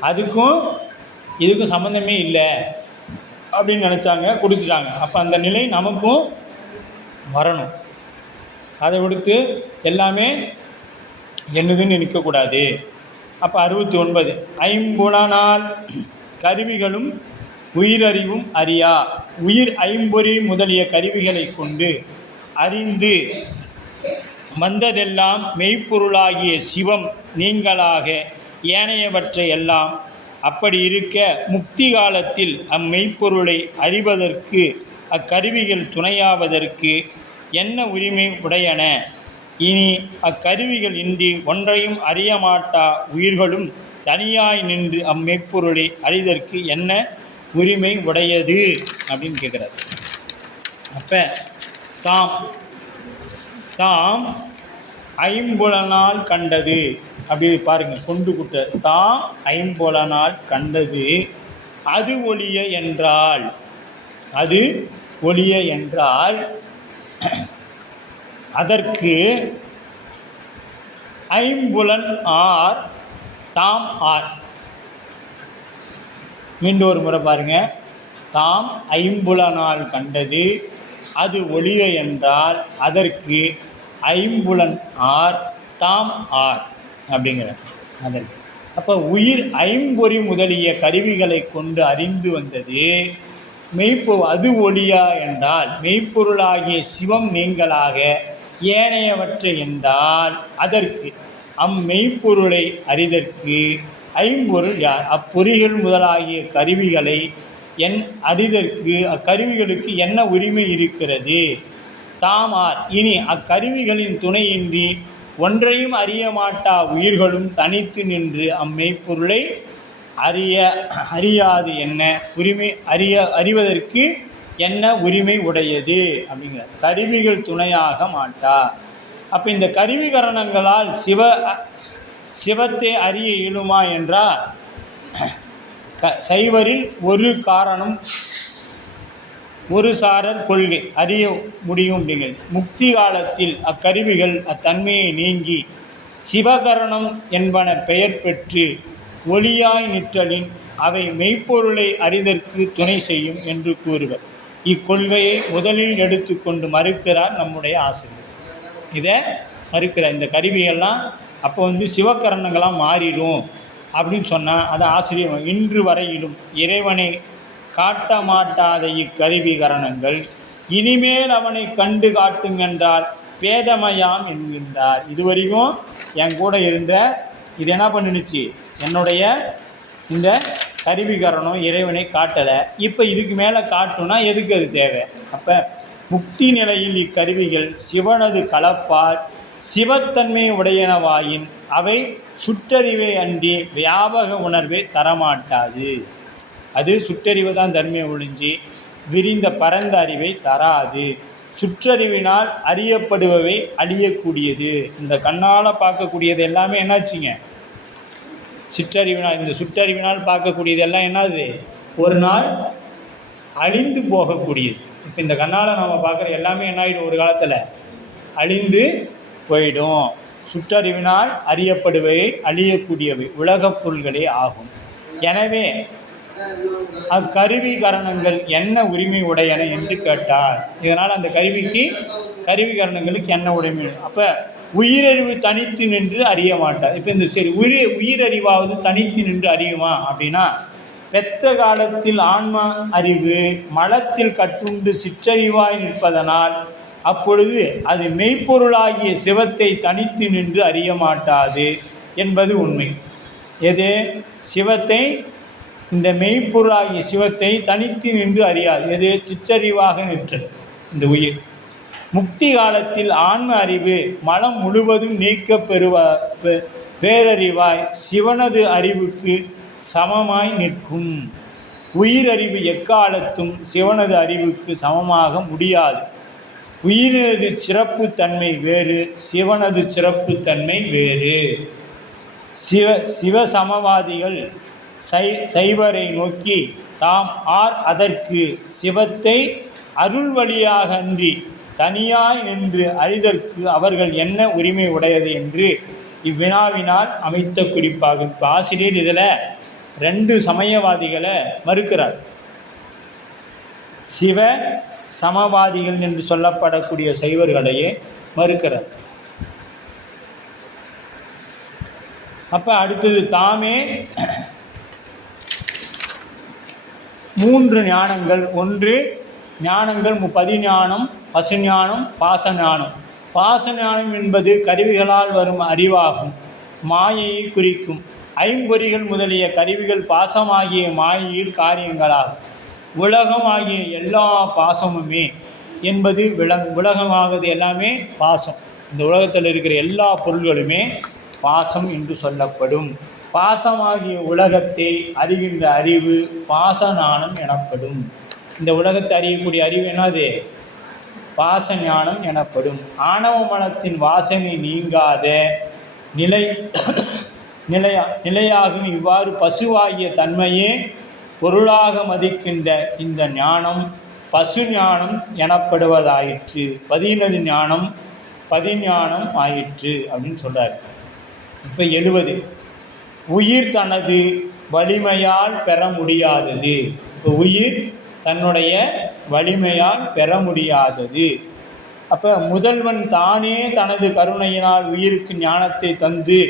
அதுக்கும் இதுக்கும் சம்மந்தமே இல்லை அப்படின்னு நினச்சாங்க, கொடுத்துட்டாங்க. அப்போ அந்த நிலை நமக்கும் வரணும். அதை விடுத்து எல்லாமே என்னதுன்னு நிற்கக்கூடாது. அப்போ 69 ஐம்புலனால் கருவிகளும் உயிரறிவும் அறியா. உயிர் ஐம்பொறி முதலிய கருவிகளை கொண்டு அறிந்து வந்ததெல்லாம் மெய்ப்பொருளாகிய சிவம் நீங்களாக ஏனையவற்றை எல்லாம். அப்படி இருக்க முக்தி காலத்தில் அம்மெய்ப்பொருளை அறிவதற்கு அக்கருவிகள் துணையாவதற்கு என்ன உரிமை உடையன. இனி அக்கருவிகள் இன்றி ஒன்றையும் அறியமாட்டா உயிர்களும் தனியாய் நின்று அம்மெய்ப்பொருளை அறிதற்கு என்ன உரிமை உடையது அப்படின்னு கேட்குறாரு. அப்போ தாம் ஐம்புலனால் கண்டது அப்படி பாருங்கள், கொண்டு குட்ட தாம் ஐம்புலனால் கண்டது அது ஒளிய என்றால், அது ஒளிய என்றால் அதற்கு ஐம்புலன் ஆர் தாம் ஆர். மீண்டும் ஒரு முறை பாருங்கள், தாம் ஐம்புலனால் கண்டது அது ஒளிய என்றால் அதற்கு ஐம்புலன் ஆர் தாம் ஆர் அப்படிங்கிற அதற்கு. அப்போ உயிர் ஐம்பொறி முதலிய கருவிகளை கொண்டு அறிந்து வந்தது அது ஒளியா என்றால் மெய்ப்பொருளாகிய சிவம் நீங்களாக ஏனையவற்றை என்றால் அதற்கு அம்மெய்ப்பொருளை அறிதற்கு ஐம்பொருள் யார். அப்பொறிகள் முதலாகிய கருவிகளை அறிதற்கு அக்கருவிகளுக்கு என்ன உரிமை இருக்கிறது. தாமார். இனி அக்கருவிகளின் துணையின்றி ஒன்றையும் அறிய மாட்டா உயிர்களும் தனித்து நின்று அம்மெய்ப்பொருளை அறியாது என்ன உரிமை அறிவதற்கு என்ன உரிமை உடையது அப்படிங்கிற. கருவிகள் துணையாக மாட்டா. அப்போ இந்த கருவிகரணங்களால் சிவத்தை அறிய இயலுமா என்றால் சைவரில் ஒரு காரணம் ஒரு சாரர் கொள்கை அறிய முடியும் அப்படிங்கிறது. முக்தி காலத்தில் அக்கருவிகள் அத்தன்மையை நீங்கி சிவகரணம் என்பன பெயர் பெற்று ஒளியாய் நிற்றலின் அவை மெய்ப்பொருளை அறிதற்கு துணை செய்யும் என்று கூறுவர். இக்கொள்கையை முதலில் எடுத்துக்கொண்டு மறுக்கிறார் நம்முடைய ஆசிரியர். இதை மறுக்கிறார். இந்த கருவிகள்லாம் அப்போ சிவகரணங்களாக மாறிடும் அப்படின்னு சொன்னால் அதை ஆசிரியர் இன்று வரையிலும் இறைவனை காட்ட மாட்டாத இக்கருவிகரணங்கள் இனிமேல் அவனை கண்டு காட்டும் என்றால் பேதமையாம் என்கின்றார். இதுவரைக்கும் என் கூட இருந்த இது என்ன பண்ணுச்சு, என்னுடைய இந்த கருவிகரணம் இறைவனை காட்டலை, இப்போ இதுக்கு மேலே காட்டுனா எதுக்கு அது தேவை? அப்போ முக்தி நிலையில் இக்கருவிகள் சிவனது கலப்பால் சிவத்தன்மை உடையனவாயின் அவை சுற்றறிவை அன்றி வியாபக உணர்வை தரமாட்டாது. அது சுற்றறிவு தான் தன்மையை ஒழிஞ்சி விரிந்த பரந்த அறிவை தராது. சுற்றறிவினால் அறியப்படுபவை அழியக்கூடியது. இந்த கண்ணால் பார்க்கக்கூடியது எல்லாமே என்னாச்சுங்க, சிற்றறிவினால். இந்த சுற்றறிவினால் பார்க்கக்கூடியது எல்லாம் என்னது, ஒரு நாள் அழிந்து போகக்கூடியது. இப்போ இந்த கண்ணால் நம்ம பார்க்குற எல்லாமே என்ன ஆகிடும், ஒரு காலத்தில் அழிந்து போயிடும். சுற்றறிவினால் அறியப்படுபவை அழியக்கூடியவை உலகப் பொருள்களே ஆகும். எனவே அக்கருவிகரணங்கள் என்ன உரிமை உடையன என்று கேட்டார். இதனால் அந்த கருவிகரணங்களுக்கு என்ன உரிமை? அப்போ உயிரறிவு தனித்து நின்று அறிய மாட்டார். இப்போ இந்த சரி உயிரறிவாவது தனித்து நின்று அறியுமா அப்படின்னா, பெத்த காலத்தில் ஆன்மா அறிவு மலத்தில் கட்டுண்டு சிற்றறிவாய் நிற்பதனால் அப்பொழுது அது மெய்ப்பொருளாகிய சிவத்தை தனித்து நின்று அறிய மாட்டாது என்பது உண்மை. எது சிவத்தை, இந்த மெய்ப்பொருளாகிய சிவத்தை தனித்து நின்று அறியாது. எது சிற்றறிவாக நிற்றது இந்த உயிர். முக்தி காலத்தில் ஆன்ம அறிவு மலம் முழுவதும் நீக்க பேரறிவாய் சிவனது அறிவுக்கு சமமாய் நிற்கும். உயிரறிவு எக்காலத்தும் சிவனது அறிவுக்கு சமமாக முடியாது. உயிரது சிறப்பு தன்மை வேறு, சிவனது சிறப்பு தன்மை வேறு. சிவசமவாதிகள் சைவரை நோக்கி தாம் ஆர் அதற்கு சிவத்தை அருள் வழியாக அன்றி தனியாய் நின்று அறிதற்கு அவர்கள் என்ன உரிமை உடையது என்று இவ்வினாவினால் அமைத்த குறிப்பாகும். இப்போ ஆசிரியர் இதில் 2 சமயவாதிகளை மறுக்கிறார். சிவ சமவாதிகள் என்று சொல்லப்படக்கூடிய சைவர்களையே மறுக்கிறார். அப்போ அடுத்தது தாமே 3 ஞானங்கள். 1 ஞானங்கள் பதிஞானம், பசுஞானம், பாசஞானம். பாசஞானம் என்பது கருவிகளால் வரும் அறிவாகும், மாயையை குறிக்கும். ஐம்பொறிகள் முதலிய கருவிகள் பாசமாகிய மாயையில் காரியங்களாகும். உலகமாகிய எல்லா பாசமுமே என்பது உலகமாவது எல்லாமே பாசம். இந்த உலகத்தில் இருக்கிற எல்லா பொருள்களுமே பாசம் என்று சொல்லப்படும். பாசமாகிய உலகத்தை அறிகின்ற அறிவு பாசஞானம் எனப்படும். இந்த உலகத்தை அறியக்கூடிய அறிவு என்னது, பாச ஞானம் எனப்படும். ஆணவ மலத்தின் வாசனை நீங்காத நிலையாகும். இவ்வாறு பசுவாகிய தன்மையே பொருளாக மதிக்கின்ற இந்த ஞானம் பசு ஞானம் எனப்படுவதாயிற்று. பதினது ஞானம் பதிஞானம் ஆயிற்று அப்படின்னு சொல்கிறார். இப்போ 70 உயிர் தனது வலிமையால் பெற முடியாதது. இப்போ உயிர் தன்னுடைய வலிமையால் பெற முடியாதது. அப்போ முதல்வன் தானே தனது கருணையினால் உயிருக்கு ஞானத்தை தந்து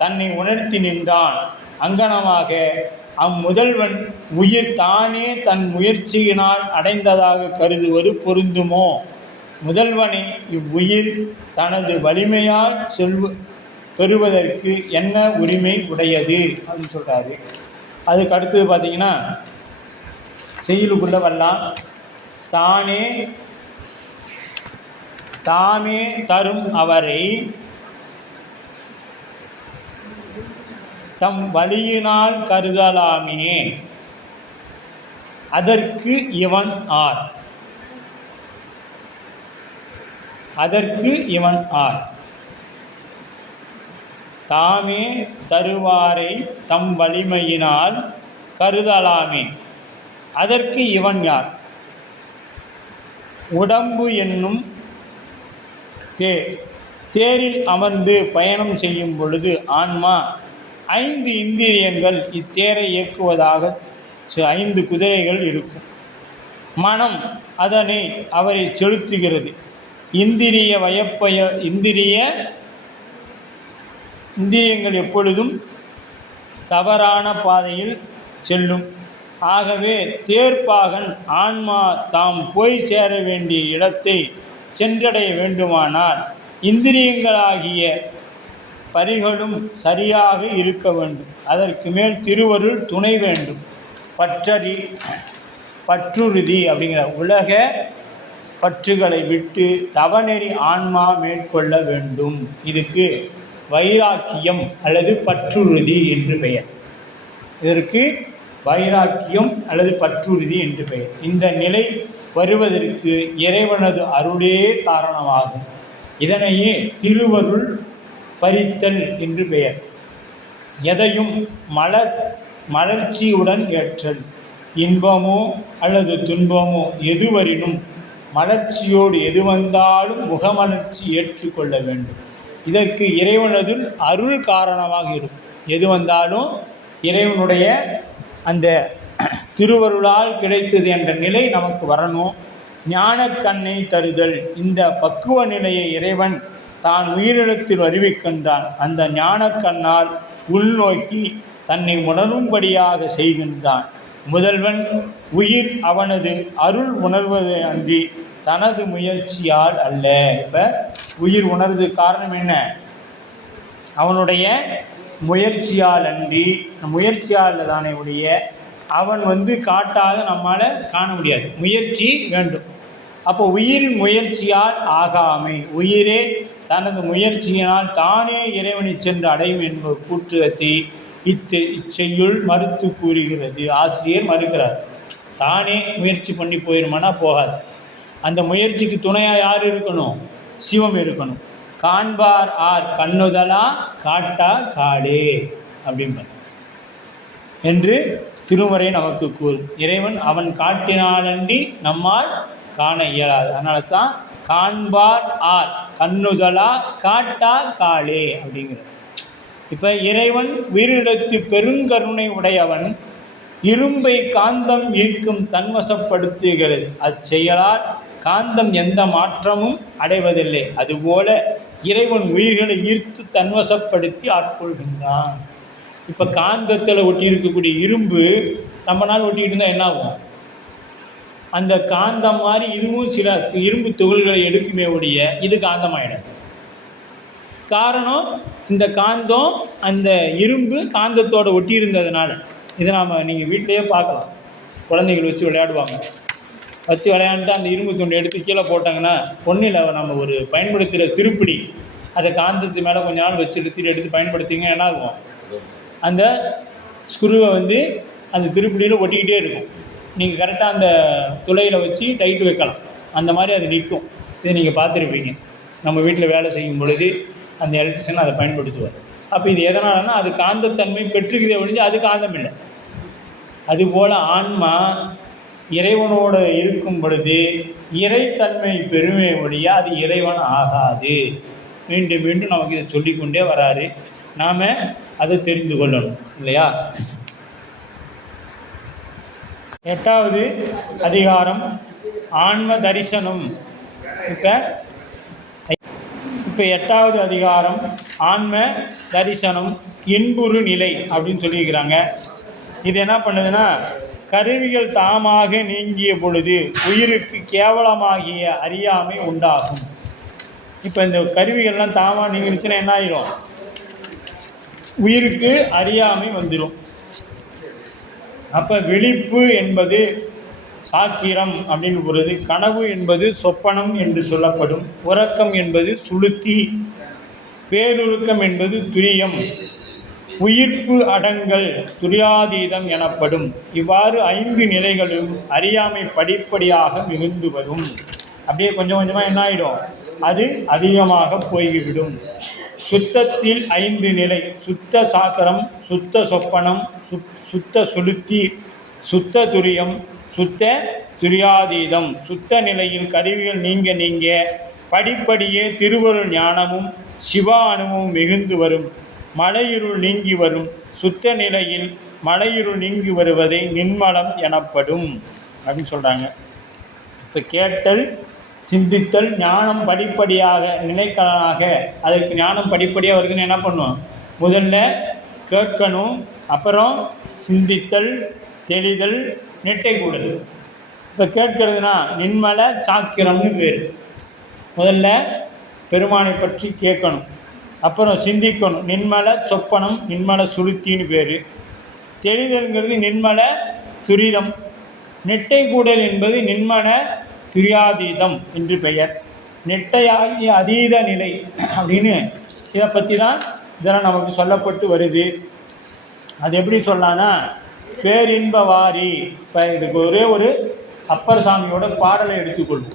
தன்னை உணர்த்தி நின்றான். அங்கனமாக அம்முதல்வன் உயிர் தானே தன் முயற்சியினால் அடைந்ததாக கருதுவது பொருந்துமோ? முதல்வனை இவ்வுயிர் தனது வலிமையால் பெறுவதற்கு என்ன உரிமை உடையது அப்படின்னு சொல்கிறாரு. அதுக்கு அடுத்தது பார்த்திங்கன்னா செய்யுளுக்குள்ள வரலாம். தாமே தரும் அவரை தம் வழியினால் கருதலாமே, அதற்கு இவன் ஆர். தாமே தருவாரை தம் வலிமையினால் கருதலாமே, அதற்கு இவன் யார்? உடம்பு என்னும் தேரில் அமர்ந்து பயணம் செய்யும் பொழுது ஆன்மா 5 இந்திரியங்கள் இத்தேரை இயக்குவதாக 5 குதிரைகள் இருக்கும். மனம் அதனை அவரை செலுத்துகிறது. இந்திரியங்கள் எப்பொழுதும் தவறான பாதையில் செல்லும். ஆகவே தேர்ப்பாகன் ஆன்மா தாம் போய் சேர வேண்டிய இடத்தை சென்றடைய வேண்டுமானால் இந்திரியங்களாகிய பரிகளும் சரியாக இருக்க வேண்டும். அதற்கு மேல் திருவருள் துணை வேண்டும். பற்றுறுதி அப்படிங்கிற உலக பற்றுகளை விட்டு தவநெறி ஆன்மா மேற்கொள்ள வேண்டும். இதுக்கு வைராக்கியம் அல்லது பற்றுறுதி என்று பெயர். இதற்கு வைராக்கியம் அல்லது பற்றுறுதி என்று பெயர். இந்த நிலை வருவதற்கு இறைவனது அருளே காரணமாகும். இதனையே திருவருள் பறித்தல் என்று பெயர். எதையும் மலர்ச்சியுடன் ஏற்றல். இன்பமோ அல்லது துன்பமோ எதுவரினும் மலர்ச்சியோடு எது வந்தாலும் முகமலர்ச்சி ஏற்றுக்கொள்ள வேண்டும். இதற்கு இறைவனது அருள் காரணமாக இருக்கும். எது வந்தாலும் இறைவனுடைய அந்த திருவருளால் கிடைத்தது என்ற நிலை நமக்கு வரணும். ஞானக்கண்ணை தருதல். இந்த பக்குவ நிலையை இறைவன் தான் உயிரிழத்தில் அறிவிக்கின்றான். அந்த ஞானக்கண்ணால் உள்நோக்கி தன்னை உணரும்படியாக செய்கின்றான். முதல்வன் உயிர் அவனது அருள் உணர்வது அன்றி தனது முயற்சியால் அல்ல. இப்போ உயிர் உணர்வது காரணம் என்ன? அவனுடைய முயற்சியால் அன்றி, முயற்சியால் தானே உடைய அவன் காட்டாத நம்மால் காண முடியாது. முயற்சி வேண்டும். அப்போ உயிரின் முயற்சியால் ஆகாமை, உயிரே தனது முயற்சியினால் தானே இறைவனை சென்று அடையும் என்பது கூற்றுவத்தை இச்செய்யுள் மறுத்து கூறுகிறது. ஆசிரியர் மறுக்கிறார். தானே முயற்சி பண்ணி போயிருமானா போகாது. அந்த முயற்சிக்கு துணையாக யார் இருக்கணும்? சிவம் இருக்கணும். காண்பார் ஆர் கண்ணுதலா காட்டா காடே அப்படின்பார் என்று திருமுறை நமக்கு கூறும். இறைவன் அவன் காட்டினாலன்றி நம்மால் காண இயலாது. அதனால தான் காண்பார் ஆர் கண்ணுதலா காட்டா காளே அப்படிங்கிறது. இப்போ இறைவன் உயிரிழத்து பெருங்கருணை உடையவன். இரும்பை காந்தம் ஈர்க்கும் தன்வசப்படுத்துகிறது. அச்செயலால் காந்தம் எந்த மாற்றமும் அடைவதில்லை. அதுபோல இறைவன் உயிர்களை ஈர்த்து தன்வசப்படுத்தி ஆட்கொள்கின்றான். இப்போ காந்தத்தில் ஒட்டி இருக்கக்கூடிய இரும்பு நம்மளால் ஒட்டிக்கிட்டு இருந்தால் என்ன ஆகும்? அந்த காந்தம் மாதிரி இதுவும் சில இரும்பு துகள்களை எடுக்குமே ஒழிய இது காந்தமாயிடும். காரணம், இந்த காந்தம் அந்த இரும்பு காந்தத்தோடு ஒட்டி இருந்ததுனால. இதை நீங்கள் வீட்டிலையே பார்க்கலாம். குழந்தைகள் வச்சு விளையாடுவாங்க. வச்சு விளையாண்டுட்டு அந்த இரும்பு துண்டு எடுத்து கீழே போட்டாங்கன்னா ஒன்றும் இல்லை, நம்ம ஒரு பயன்படுத்துகிற திருப்பிடி அதை காந்தத்து மேலே கொஞ்ச நாள் வச்சு எடுத்து பயன்படுத்திங்க என்ன ஆகும்? அந்த ஸ்க்ரூவை அந்த திருப்பிடியில் ஒட்டிக்கிட்டே இருக்கும். நீங்கள் கரெக்டாக அந்த துளையில் வச்சு டைட்டு வைக்கலாம். அந்த மாதிரி அது நிற்கும். இதை நீங்கள் பார்த்துருப்பீங்க. நம்ம வீட்டில் வேலை செய்யும் பொழுது அந்த எலக்ட்ரிஷியன் அதை பயன்படுத்துவார். அப்போ இது எதனாலனா அது காந்தத்தன்மை பெற்றுக்குதே ஒழிஞ்சு அது காந்தம் இல்லை. அதுபோல் ஆன்மா இறைவனோடு இருக்கும் பொழுது இறைத்தன்மை பெருமை ஒழிய அது இறைவன் ஆகாது. மீண்டும் மீண்டும் நமக்கு இதை சொல்லிக்கொண்டே வராரு. நாம் அதை தெரிந்து கொள்ளணும் இல்லையா? 8வது அதிகாரம் ஆன்ம தரிசனம். இப்போ 8வது அதிகாரம் ஆன்ம தரிசனம் இன்புறு நிலை அப்படின்னு சொல்லியிருக்கிறாங்க. இது என்ன பண்ணுதுன்னா, கருவிகள் தாமாக நீங்கிய பொழுது உயிருக்கு கேவலமாகிய அறியாமை உண்டாகும். இப்போ இந்த கருவிகள்லாம் தாமாக நீங்கிருச்சுன்னா என்ன ஆயிரும்? உயிருக்கு அறியாமை வந்துடும். அப்போ விழிப்பு என்பது சாக்கிரம் அப்படின்னு பொழுது, கனவு என்பது சொப்பனம் என்று சொல்லப்படும், உறக்கம் என்பது சுளுத்தி, பேருருக்கம் என்பது துரியம், உயிர்ப்பு அடங்கல் துரியாதீதம் எனப்படும். இவ்வாறு 5 நிலைகளும் அறியாமை படிப்படியாக மிகுந்து வரும். அப்படியே கொஞ்சம் கொஞ்சமாக என்ன ஆகிடும்? அது அதிகமாக போய்விடும். சுத்தத்தில் 5 நிலை: சுத்த சாக்கரம், சுத்த சொப்பனம், சுத்த சுளுத்தி, சுத்த துரியம், சுத்த துரியாதீதம். சுத்த நிலையில் கருவிகள் நீங்க நீங்க படிப்படியே திருவருள் ஞானமும் சிவா அனுபவம் மிகுந்து வரும். மலையிருள் நீங்கி வரும். சுத்த நிலையில் மலையிருள் நீங்கி வருவதை நின்மலம் எனப்படும் அப்படின்னு சொல்கிறாங்க. இப்போ கேட்டல், சிந்தித்தல், ஞானம் படிப்படியாக நிலைக்கலனாக, அதுக்கு ஞானம் படிப்படியாக வருதுன்னு என்ன பண்ணுவோம்? முதல்ல கேட்கணும், அப்புறம் சிந்தித்தல், தெளிதல், நெட்டை கூடல். இப்போ கேட்கறதுனா நின்மல சாக்கிரம்னு பேர். முதல்ல பெருமானை பற்றி கேட்கணும், அப்புறம் சிந்திக்கணும், நின்மல சொப்பனம், நின்மல சுருத்தின்னு பேர். தெளிதல்ங்கிறது நின்மல துரிதம். நெட்டை கூடல் என்பது நின்மல துரியாதீதம் என்று பெயர். நெட்டையாகிய அதீத நிலை அப்படின்னு இதை பற்றி தான் இதெல்லாம் நமக்கு சொல்லப்பட்டு வருது. அது எப்படி சொல்லலான்னா, பேரின்ப வாரி. இப்போ இதுக்கு ஒரே ஒரு அப்பர் சாமியோட பாடலை எடுத்துக்கொள்ளும்.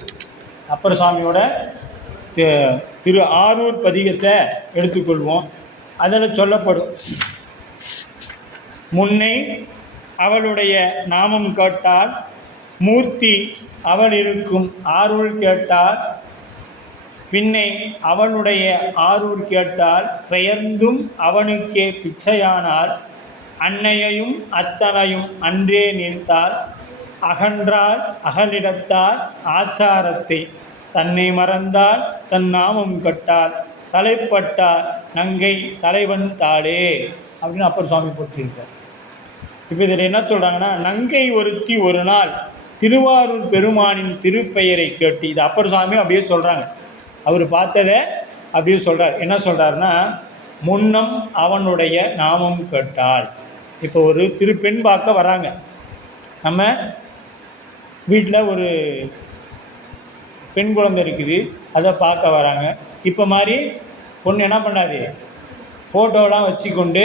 அப்பர் சாமியோட திரு ஆரூர் பதிகத்தை எடுத்துக்கொள்வோம். அதில் சொல்லப்படும், முன்னை அவளுடைய நாமம் கேட்டால் மூர்த்தி அவள் இருக்கும் ஆருள் கேட்டால், பின்னை அவனுடைய ஆரூர் கேட்டால் பெயர்ந்தும் அவனுக்கே பிச்சையானால், அன்னையையும் அத்தனையும் அன்றே நிறுத்தால், அகன்றால் அகலிடத்தால் ஆச்சாரத்தை, தன்னை மறந்தால் தன் நாமம் கட்டால், தலைப்பட்டால் நங்கை தலைவன் தாளே அப்படின்னு அப்பர் சுவாமி போட்டிருக்கார். இப்போ இதில் என்ன சொல்கிறாங்கன்னா, நங்கை ஒருத்தி ஒரு நாள் திருவாரூர் பெருமானின் திருப்பெயரை கேட்டு, இது அப்பர் சுவாமி அப்படியே சொல்கிறாங்க, அவர் பார்த்ததை அப்படியே சொல்கிறார். என்ன சொல்கிறாருன்னா, முன்னம் அவனுடைய நாமம் கேட்டால். இப்போ ஒரு திருப்பெண் பார்க்க வராங்க, நம்ம வீட்டில் ஒரு பெண் குழந்தை இருக்குது, அதை பார்க்க வராங்க. இப்போ மாதிரி பொண்ணு என்ன பண்ணாது, ஃபோட்டோலாம் வச்சுக்கொண்டு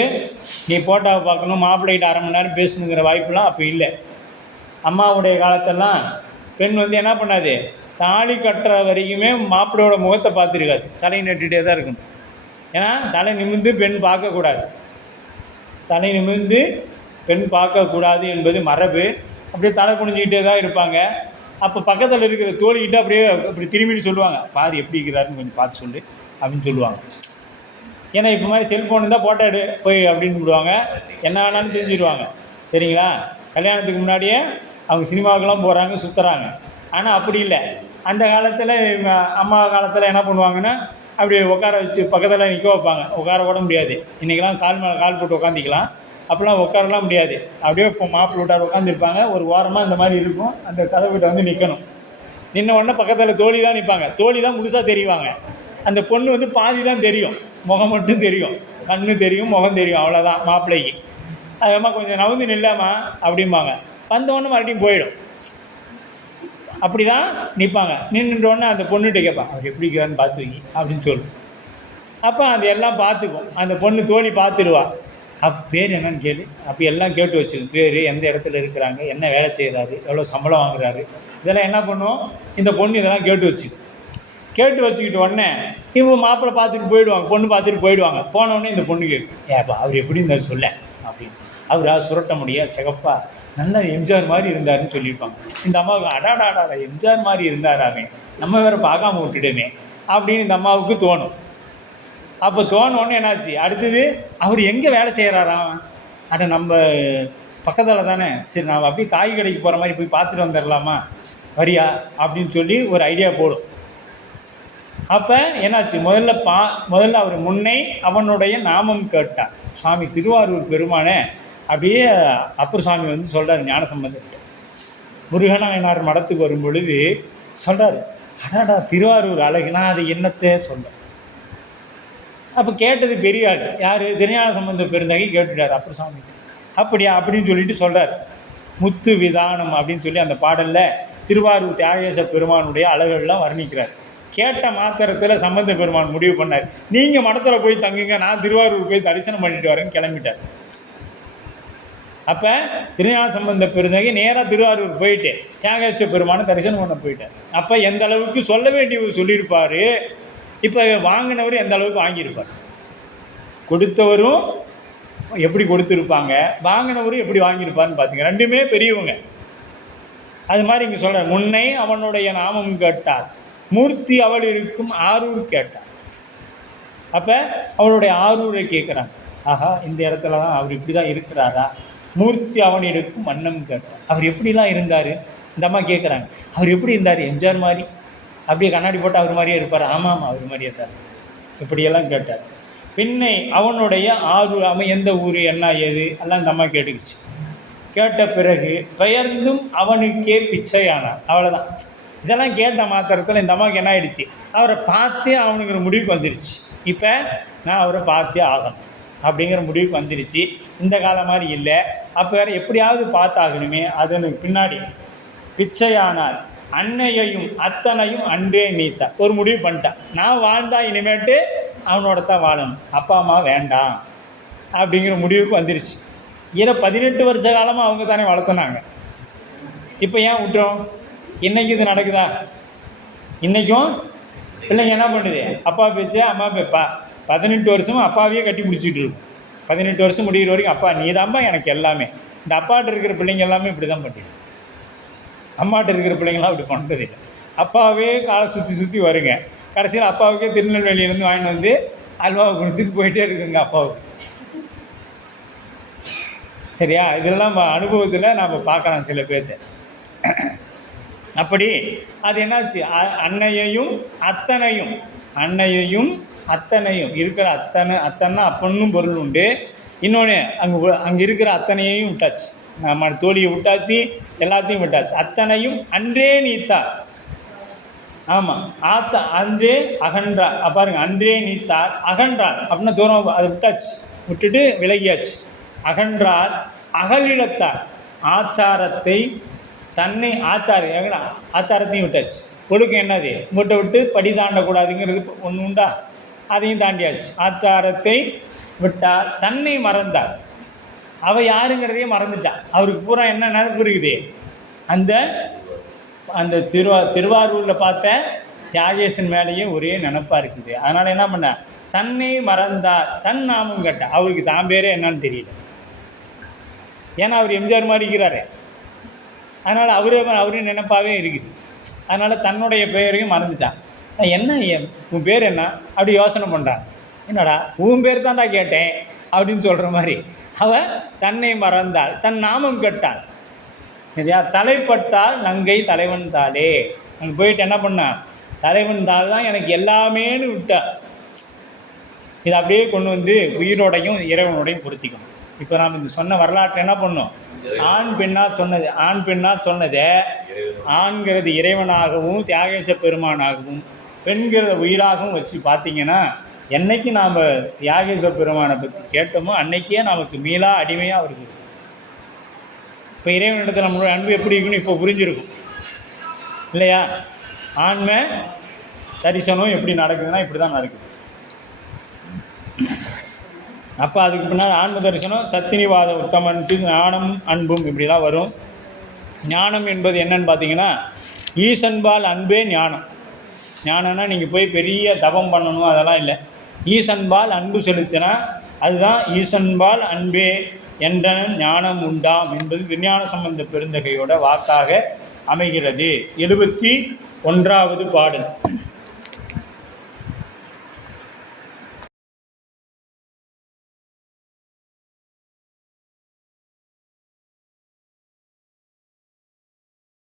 நீ ஃபோட்டோவை பார்க்கணும், மாப்பிள்ளைகிட்ட அரை மணி நேரம் பேசணுங்கிற வாய்ப்புலாம் அப்போ இல்லை. அம்மாவுடைய காலத்தெல்லாம் பெண் என்ன பண்ணாது, தாலி கட்டுற வரைக்குமே மாப்பிள்ளையோட முகத்தை பார்த்துருக்காது, தலை நட்டுகிட்டே தான் இருக்கணும். ஏன்னா தலை நிமிர்ந்து பெண் பார்க்கக்கூடாது, தலை நிமிர்ந்து பெண் பார்க்கக்கூடாது என்பது மரபு. அப்படியே தலை குனிஞ்சிக்கிட்டே தான் இருப்பாங்க. அப்போ பக்கத்தில் இருக்கிற தோழிக்கிட்ட அப்படியே அப்படி திரும்பின்னு சொல்லுவாங்க, பாரு எப்படி இருக்கிறாருன்னு கொஞ்சம் பார்த்து சொல்லு அப்படின்னு சொல்லுவாங்க. ஏன்னா இப்போ மாதிரி செல்ஃபோன் இருந்தால் ஃபோட்டோ எடு போய் அப்படின்னு விடுவாங்க, என்ன வேணாலும் செஞ்சுருவாங்க. சரிங்களா? கல்யாணத்துக்கு முன்னாடியே அவங்க சினிமாவுக்கெல்லாம் போகிறாங்க, சுற்றுறாங்க. ஆனால் அப்படி இல்லை. அந்த காலத்தில் அம்மா காலத்தில் என்ன பண்ணுவாங்கன்னா, அப்படி உட்கார வச்சு பக்கத்தில் நிற்க வைப்பாங்க. உட்கார கூட முடியாது. இன்றைக்கெல்லாம் கால் மேலே கால் போட்டு உட்காந்துக்கலாம், அப்போலாம் உட்காரலாம் முடியாது. அப்படியே இப்போ மாப்பிள்ளை விட்டார் உட்காந்துருப்பாங்க, ஒரு ஓரமாக இந்த மாதிரி இருக்கும், அந்த கதவுகிட்ட வந்து நிற்கணும். நின்ன உடனே பக்கத்தில் தோழி தான் நிற்பாங்க, தோழி தான் முழுசாக தெரிவாங்க. அந்த பொண்ணு பாதி தான் தெரியும், முகம் மட்டும் தெரியும், கண்ணு தெரியும், முகம் தெரியும், அவ்வளோதான் மாப்பிள்ளைக்கு. அதுமா கொஞ்சம் நவுந்து நில்லாமா அப்படிம்பாங்க. வந்தவொடனே மறுபடியும் போயிடும். அப்படி தான் நிற்பாங்க. நின்றுட்டோடனே அந்த பொண்ணுகிட்ட கேட்பாங்க, அவர் எப்படி இருக்கிறான்னு பார்த்து வைக்கி அப்படின்னு சொல்லு. அப்போ அது எல்லாம் பார்த்துக்கும், அந்த பொண்ணு தோழி பார்த்துடுவா. பேர் என்னன்னு கேளு, அப்போ எல்லாம் கேட்டு வச்சுக்கும். பேர், எந்த இடத்துல இருக்கிறாங்க, என்ன வேலை செய்கிறாரு, எவ்வளோ சம்பளம் வாங்குறாரு, இதெல்லாம் என்ன பண்ணும் இந்த பொண்ணு, இதெல்லாம் கேட்டு வச்சுக்கும். கேட்டு வச்சுக்கிட்ட உடனே இவங்க மாப்பிள்ளை பார்த்துட்டு போயிடுவாங்க, பொண்ணு பார்த்துட்டு போயிடுவாங்க. போனவுடனே இந்த பொண்ணு கேட்கும், ஏப்பா அவர் எப்படி இருந்தார் சொல்ல அப்படின்னு. அவரா சுரட்ட முடியா சிகப்பா நல்லா எம்ஜிஆர் மாதிரி இருந்தாருன்னு சொல்லியிருப்பாங்க. இந்த அம்மாவுக்கு அடாடாடா எம்ஜிஆர் மாதிரி இருந்தாராமே, நம்ம வேறு பார்க்காம விட்டுடுமே அப்படின்னு இந்த அம்மாவுக்கு தோணும். அப்போ தோணுன்னு என்னாச்சு, அடுத்தது அவர் எங்கே வேலை செய்கிறாராம், அட நம்ம பக்கத்தில் தானே, சரி நான் அப்படியே காய் கடைக்கு போகிற மாதிரி போய் பார்த்துட்டு வந்துடலாமா, வரியா அப்படின்னு சொல்லி ஒரு ஐடியா போடும். அப்போ என்னாச்சு, முதல்ல அவர் முன்னை அவனுடைய நாமம் கேட்டார். சுவாமி திருவாரூர் பெருமானே அப்படியே அப்பர் சுவாமி சொல்கிறார் ஞானசம்பந்தர்கிட்ட. முருகனாயனார் மடத்துக்கு வரும் பொழுது சொல்கிறார், அடாடா திருவாரூர் அழகுனா அது என்னத்தை சொல்ல. அப்போ கேட்டது பெரிய ஆள் யார், திருஞான சம்பந்த பெருந்தகை கேட்டுட்டார் அப்பர் சுவாமி. அப்படியா அப்படின்னு சொல்லிட்டு சொல்கிறார். முத்து விதானம் அப்படின்னு சொல்லி அந்த பாடலில் திருவாரூர் தியாகேச பெருமானுடைய அழகுகள்லாம் வர்ணிக்கிறார். கேட்ட மாத்திரத்தில் சம்பந்த பெருமான் முடிவு பண்ணார், நீங்கள் மடத்தில் போய் தங்குங்க, நான் திருவாரூர் போய் தரிசனம் பண்ணிட்டு வரேன்னு கிளம்பிட்டார். அப்போ திருஞான சம்பந்த பெருந்தகை நேராக திருவாரூர் போயிட்டு தியாகேச பெருமானை தரிசனம் பண்ண போயிட்டார். அப்போ எந்த அளவுக்கு சொல்ல வேண்டியவர் சொல்லியிருப்பார், இப்போ வாங்கினவர் எந்த அளவுக்கு வாங்கியிருப்பார், கொடுத்தவரும் எப்படி கொடுத்துருப்பாங்க, வாங்கினவரும் எப்படி வாங்கியிருப்பார்னு பார்த்திங்க. ரெண்டுமே பெரியவங்க. அது மாதிரி இங்கே சொல்கிற முன்னை அவனுடைய நாமம் கேட்டார், மூர்த்தி அவள் இருக்கும் ஆரூர் கேட்டார். அப்போ அவளுடைய ஆரூரை கேட்குறாங்க. ஆஹா, இந்த இடத்துல தான் அவர் இப்படி தான் இருக்கிறாரா? மூர்த்தி அவன் இருக்கும் வண்ணம் கேட்டார். அவர் எப்படிலாம் இருந்தார்? இந்த அம்மா கேட்குறாங்க. அவர் எப்படி இருந்தார்? எம்ஜிஆர் மாதிரி அப்படியே கண்ணாடி போட்டு அவர் மாதிரியே இருப்பார். ஆமாம், அவர் மாதிரியே தான் இப்படியெல்லாம் கேட்டார். பின்னை அவனுடைய ஆரூர், அவன் எந்த ஊர், என்ன ஏது எல்லாம் இந்த அம்மா கேட்டுக்குச்சு. கேட்ட பிறகு பெயர்ந்தும் அவனுக்கே பிச்சையானார். அவ்வளோதான். இதெல்லாம் கேட்ட மாத்திரத்தில் இந்த அம்மாவுக்கு என்ன ஆகிடுச்சு, அவரை பார்த்தே அவனுங்கிற முடிவுக்கு வந்துடுச்சு. இப்போ நான் அவரை பார்த்தே ஆகணும் அப்படிங்கிற முடிவுக்கு வந்துடுச்சு. இந்த காலம் மாதிரி இல்லை. அப்போ வேறு எப்படியாவது பார்த்தாகணுமே. அதனுக்கு பின்னாடி பிச்சையானார் அன்னையையும் அத்தனையும் அன்றே நீத்தார். ஒரு முடிவு பண்ணிட்டான், நான் வாழ்ந்தா இனிமேட்டு அவனோட தான் வாழணும், அப்பா அம்மா வேண்டாம் அப்படிங்கிற முடிவுக்கு வந்துடுச்சு. 18 வருஷ காலமாக அவங்க தானே வளர்த்துனாங்க. இப்போ ஏன் விட்டுறோம்? இன்றைக்கி இது நடக்குதா? இன்றைக்கும் பிள்ளைங்க என்ன பண்ணுது, அப்பா பேச அம்மா பேப்பா. 18 வருஷமும் அப்பாவையே கட்டி பிடிச்சிட்டு இருக்கும். 18 வருஷம் முடிகிற வரைக்கும் அப்பா நீ தான்ப்பா எனக்கு எல்லாமே. இந்த அப்பாட்ட இருக்கிற பிள்ளைங்க எல்லாமே இப்படி தான் பண்ணுது. அம்மாட்ட இருக்கிற பிள்ளைங்களாம் அப்படி பண்ணுறதில்லை. அப்பாவே காலை சுற்றி வருங்க. கடைசியில் அப்பாவுக்கே திருநெல்வேலியிலேருந்து வாங்கிட்டு வந்து அல்வாவை கொடுத்துட்டு போயிட்டே இருக்குங்க அப்பாவுக்கு. சரியா? இதெல்லாம் அனுபவத்தில் நாம் பார்க்கலாம் சில பேர்த்த. அப்படி அது என்னாச்சு, அன்னையையும் அத்தனையும் இருக்கிற அத்தனை அப்பன்னும் பொருள் உண்டு. இன்னொன்று அங்கே இருக்கிற அத்தனையையும் விட்டாச்சு. நம்ம தோழியை விட்டாச்சு, எல்லாத்தையும் விட்டாச்சு. அத்தனையும் அன்றே நீத்தார். ஆமாம், அன்றே அகன்றார். பாருங்க, அன்றே நீத்தார் அகன்றார் அப்படின்னா தூரம் அதை விட்டாச்சு, விட்டுட்டு விலகியாச்சு. அகன்றார் அகலிடத்தார் ஆச்சாரத்தை தன்னை ஆச்சாரத்தையும் விட்டாச்சு. ஒழுக்கம் என்னது, உங்கள்கிட்ட விட்டு படி தாண்டக்கூடாதுங்கிறது ஒன்று உண்டா, அதையும் தாண்டியாச்சு. ஆச்சாரத்தை விட்டார் தன்னை மறந்தார். அவள் யாருங்கிறதையே மறந்துட்டாள். அவருக்கு பூரா என்ன நினைப்பு இருக்குது, அந்த திருவாரூரில் பார்த்த தியாகேசன் மேலேயே ஒரே நினப்பாக இருக்குது. அதனால் என்ன பண்ண, தன்னை மறந்தார், தன் நாமம் கேட்ட. அவருக்கு தான் பேரே என்னன்னு தெரியல. ஏன்னா அவர் எம்ஜிஆர் மாதிரி இருக்கிறாரு. அதனால் அவரே நினைப்பாகவே இருக்குது. அதனால் தன்னுடைய பெயரையும் மறந்துட்டான். என்ன உன் பேர் என்ன அப்படி யோசனை பண்ணுறான். என்னடா உன் பேர் தான்டா கேட்டேன் அப்படின்னு சொல்கிற மாதிரி அவன் தன்னை மறந்தாள், தன் நாமம் கேட்டாள். சரியா? தலைப்பட்டால் நங்கை தலைவன் தாளே. அங்கே போயிட்டு என்ன பண்ணான், தலைவன் தாள் தான் எனக்கு எல்லாமேன்னு விட்டான். இதை அப்படியே கொண்டு வந்து உயிரோடையும் இறைவனோடையும் பொருத்திக்கணும். இப்போ நாம் இந்த சொன்ன வரலாற்றை என்ன பண்ணோம், ஆண் பெண்ணாக சொன்னதை ஆண்கிறது இறைவனாகவும் தியாகேச பெருமானாகவும் பெண்கிறத உயிராகவும் வச்சு பார்த்திங்கன்னா, என்றைக்கு நாம் தியாகேச பெருமானை பற்றி கேட்டோமோ அன்னைக்கே நமக்கு மீளா அடிமையாக இருக்குது. இப்போ இறைவனிடத்தில் நம்மளோட அன்பு எப்படி இருக்குன்னு இப்போ புரிஞ்சிருக்கும் இல்லையா? ஆன்மை தரிசனம் எப்படி நடக்குதுன்னா இப்படி தான் நடக்குது. அப்போ அதுக்கு பின்னால் ஆன்ம தரிசனம், சத்தினிவாத உத்தமனுக்கு ஞானம் அன்பும் இப்படிலாம் வரும். ஞானம் என்பது என்னன்னு பார்த்தீங்கன்னா, ஈசன்பால் அன்பே ஞானம். ஞானம்னா நீங்கள் போய் பெரிய தபம் பண்ணணும் அதெல்லாம் இல்லை. ஈசன்பால் அன்பு செலுத்தினா அதுதான் ஈசன்பால் அன்பே என்ற ஞானம் உண்டாம் என்பது விஞ்ஞான சம்பந்த பெருந்தகையோட வாக்காக அமைகிறது. 71வது பாடல்.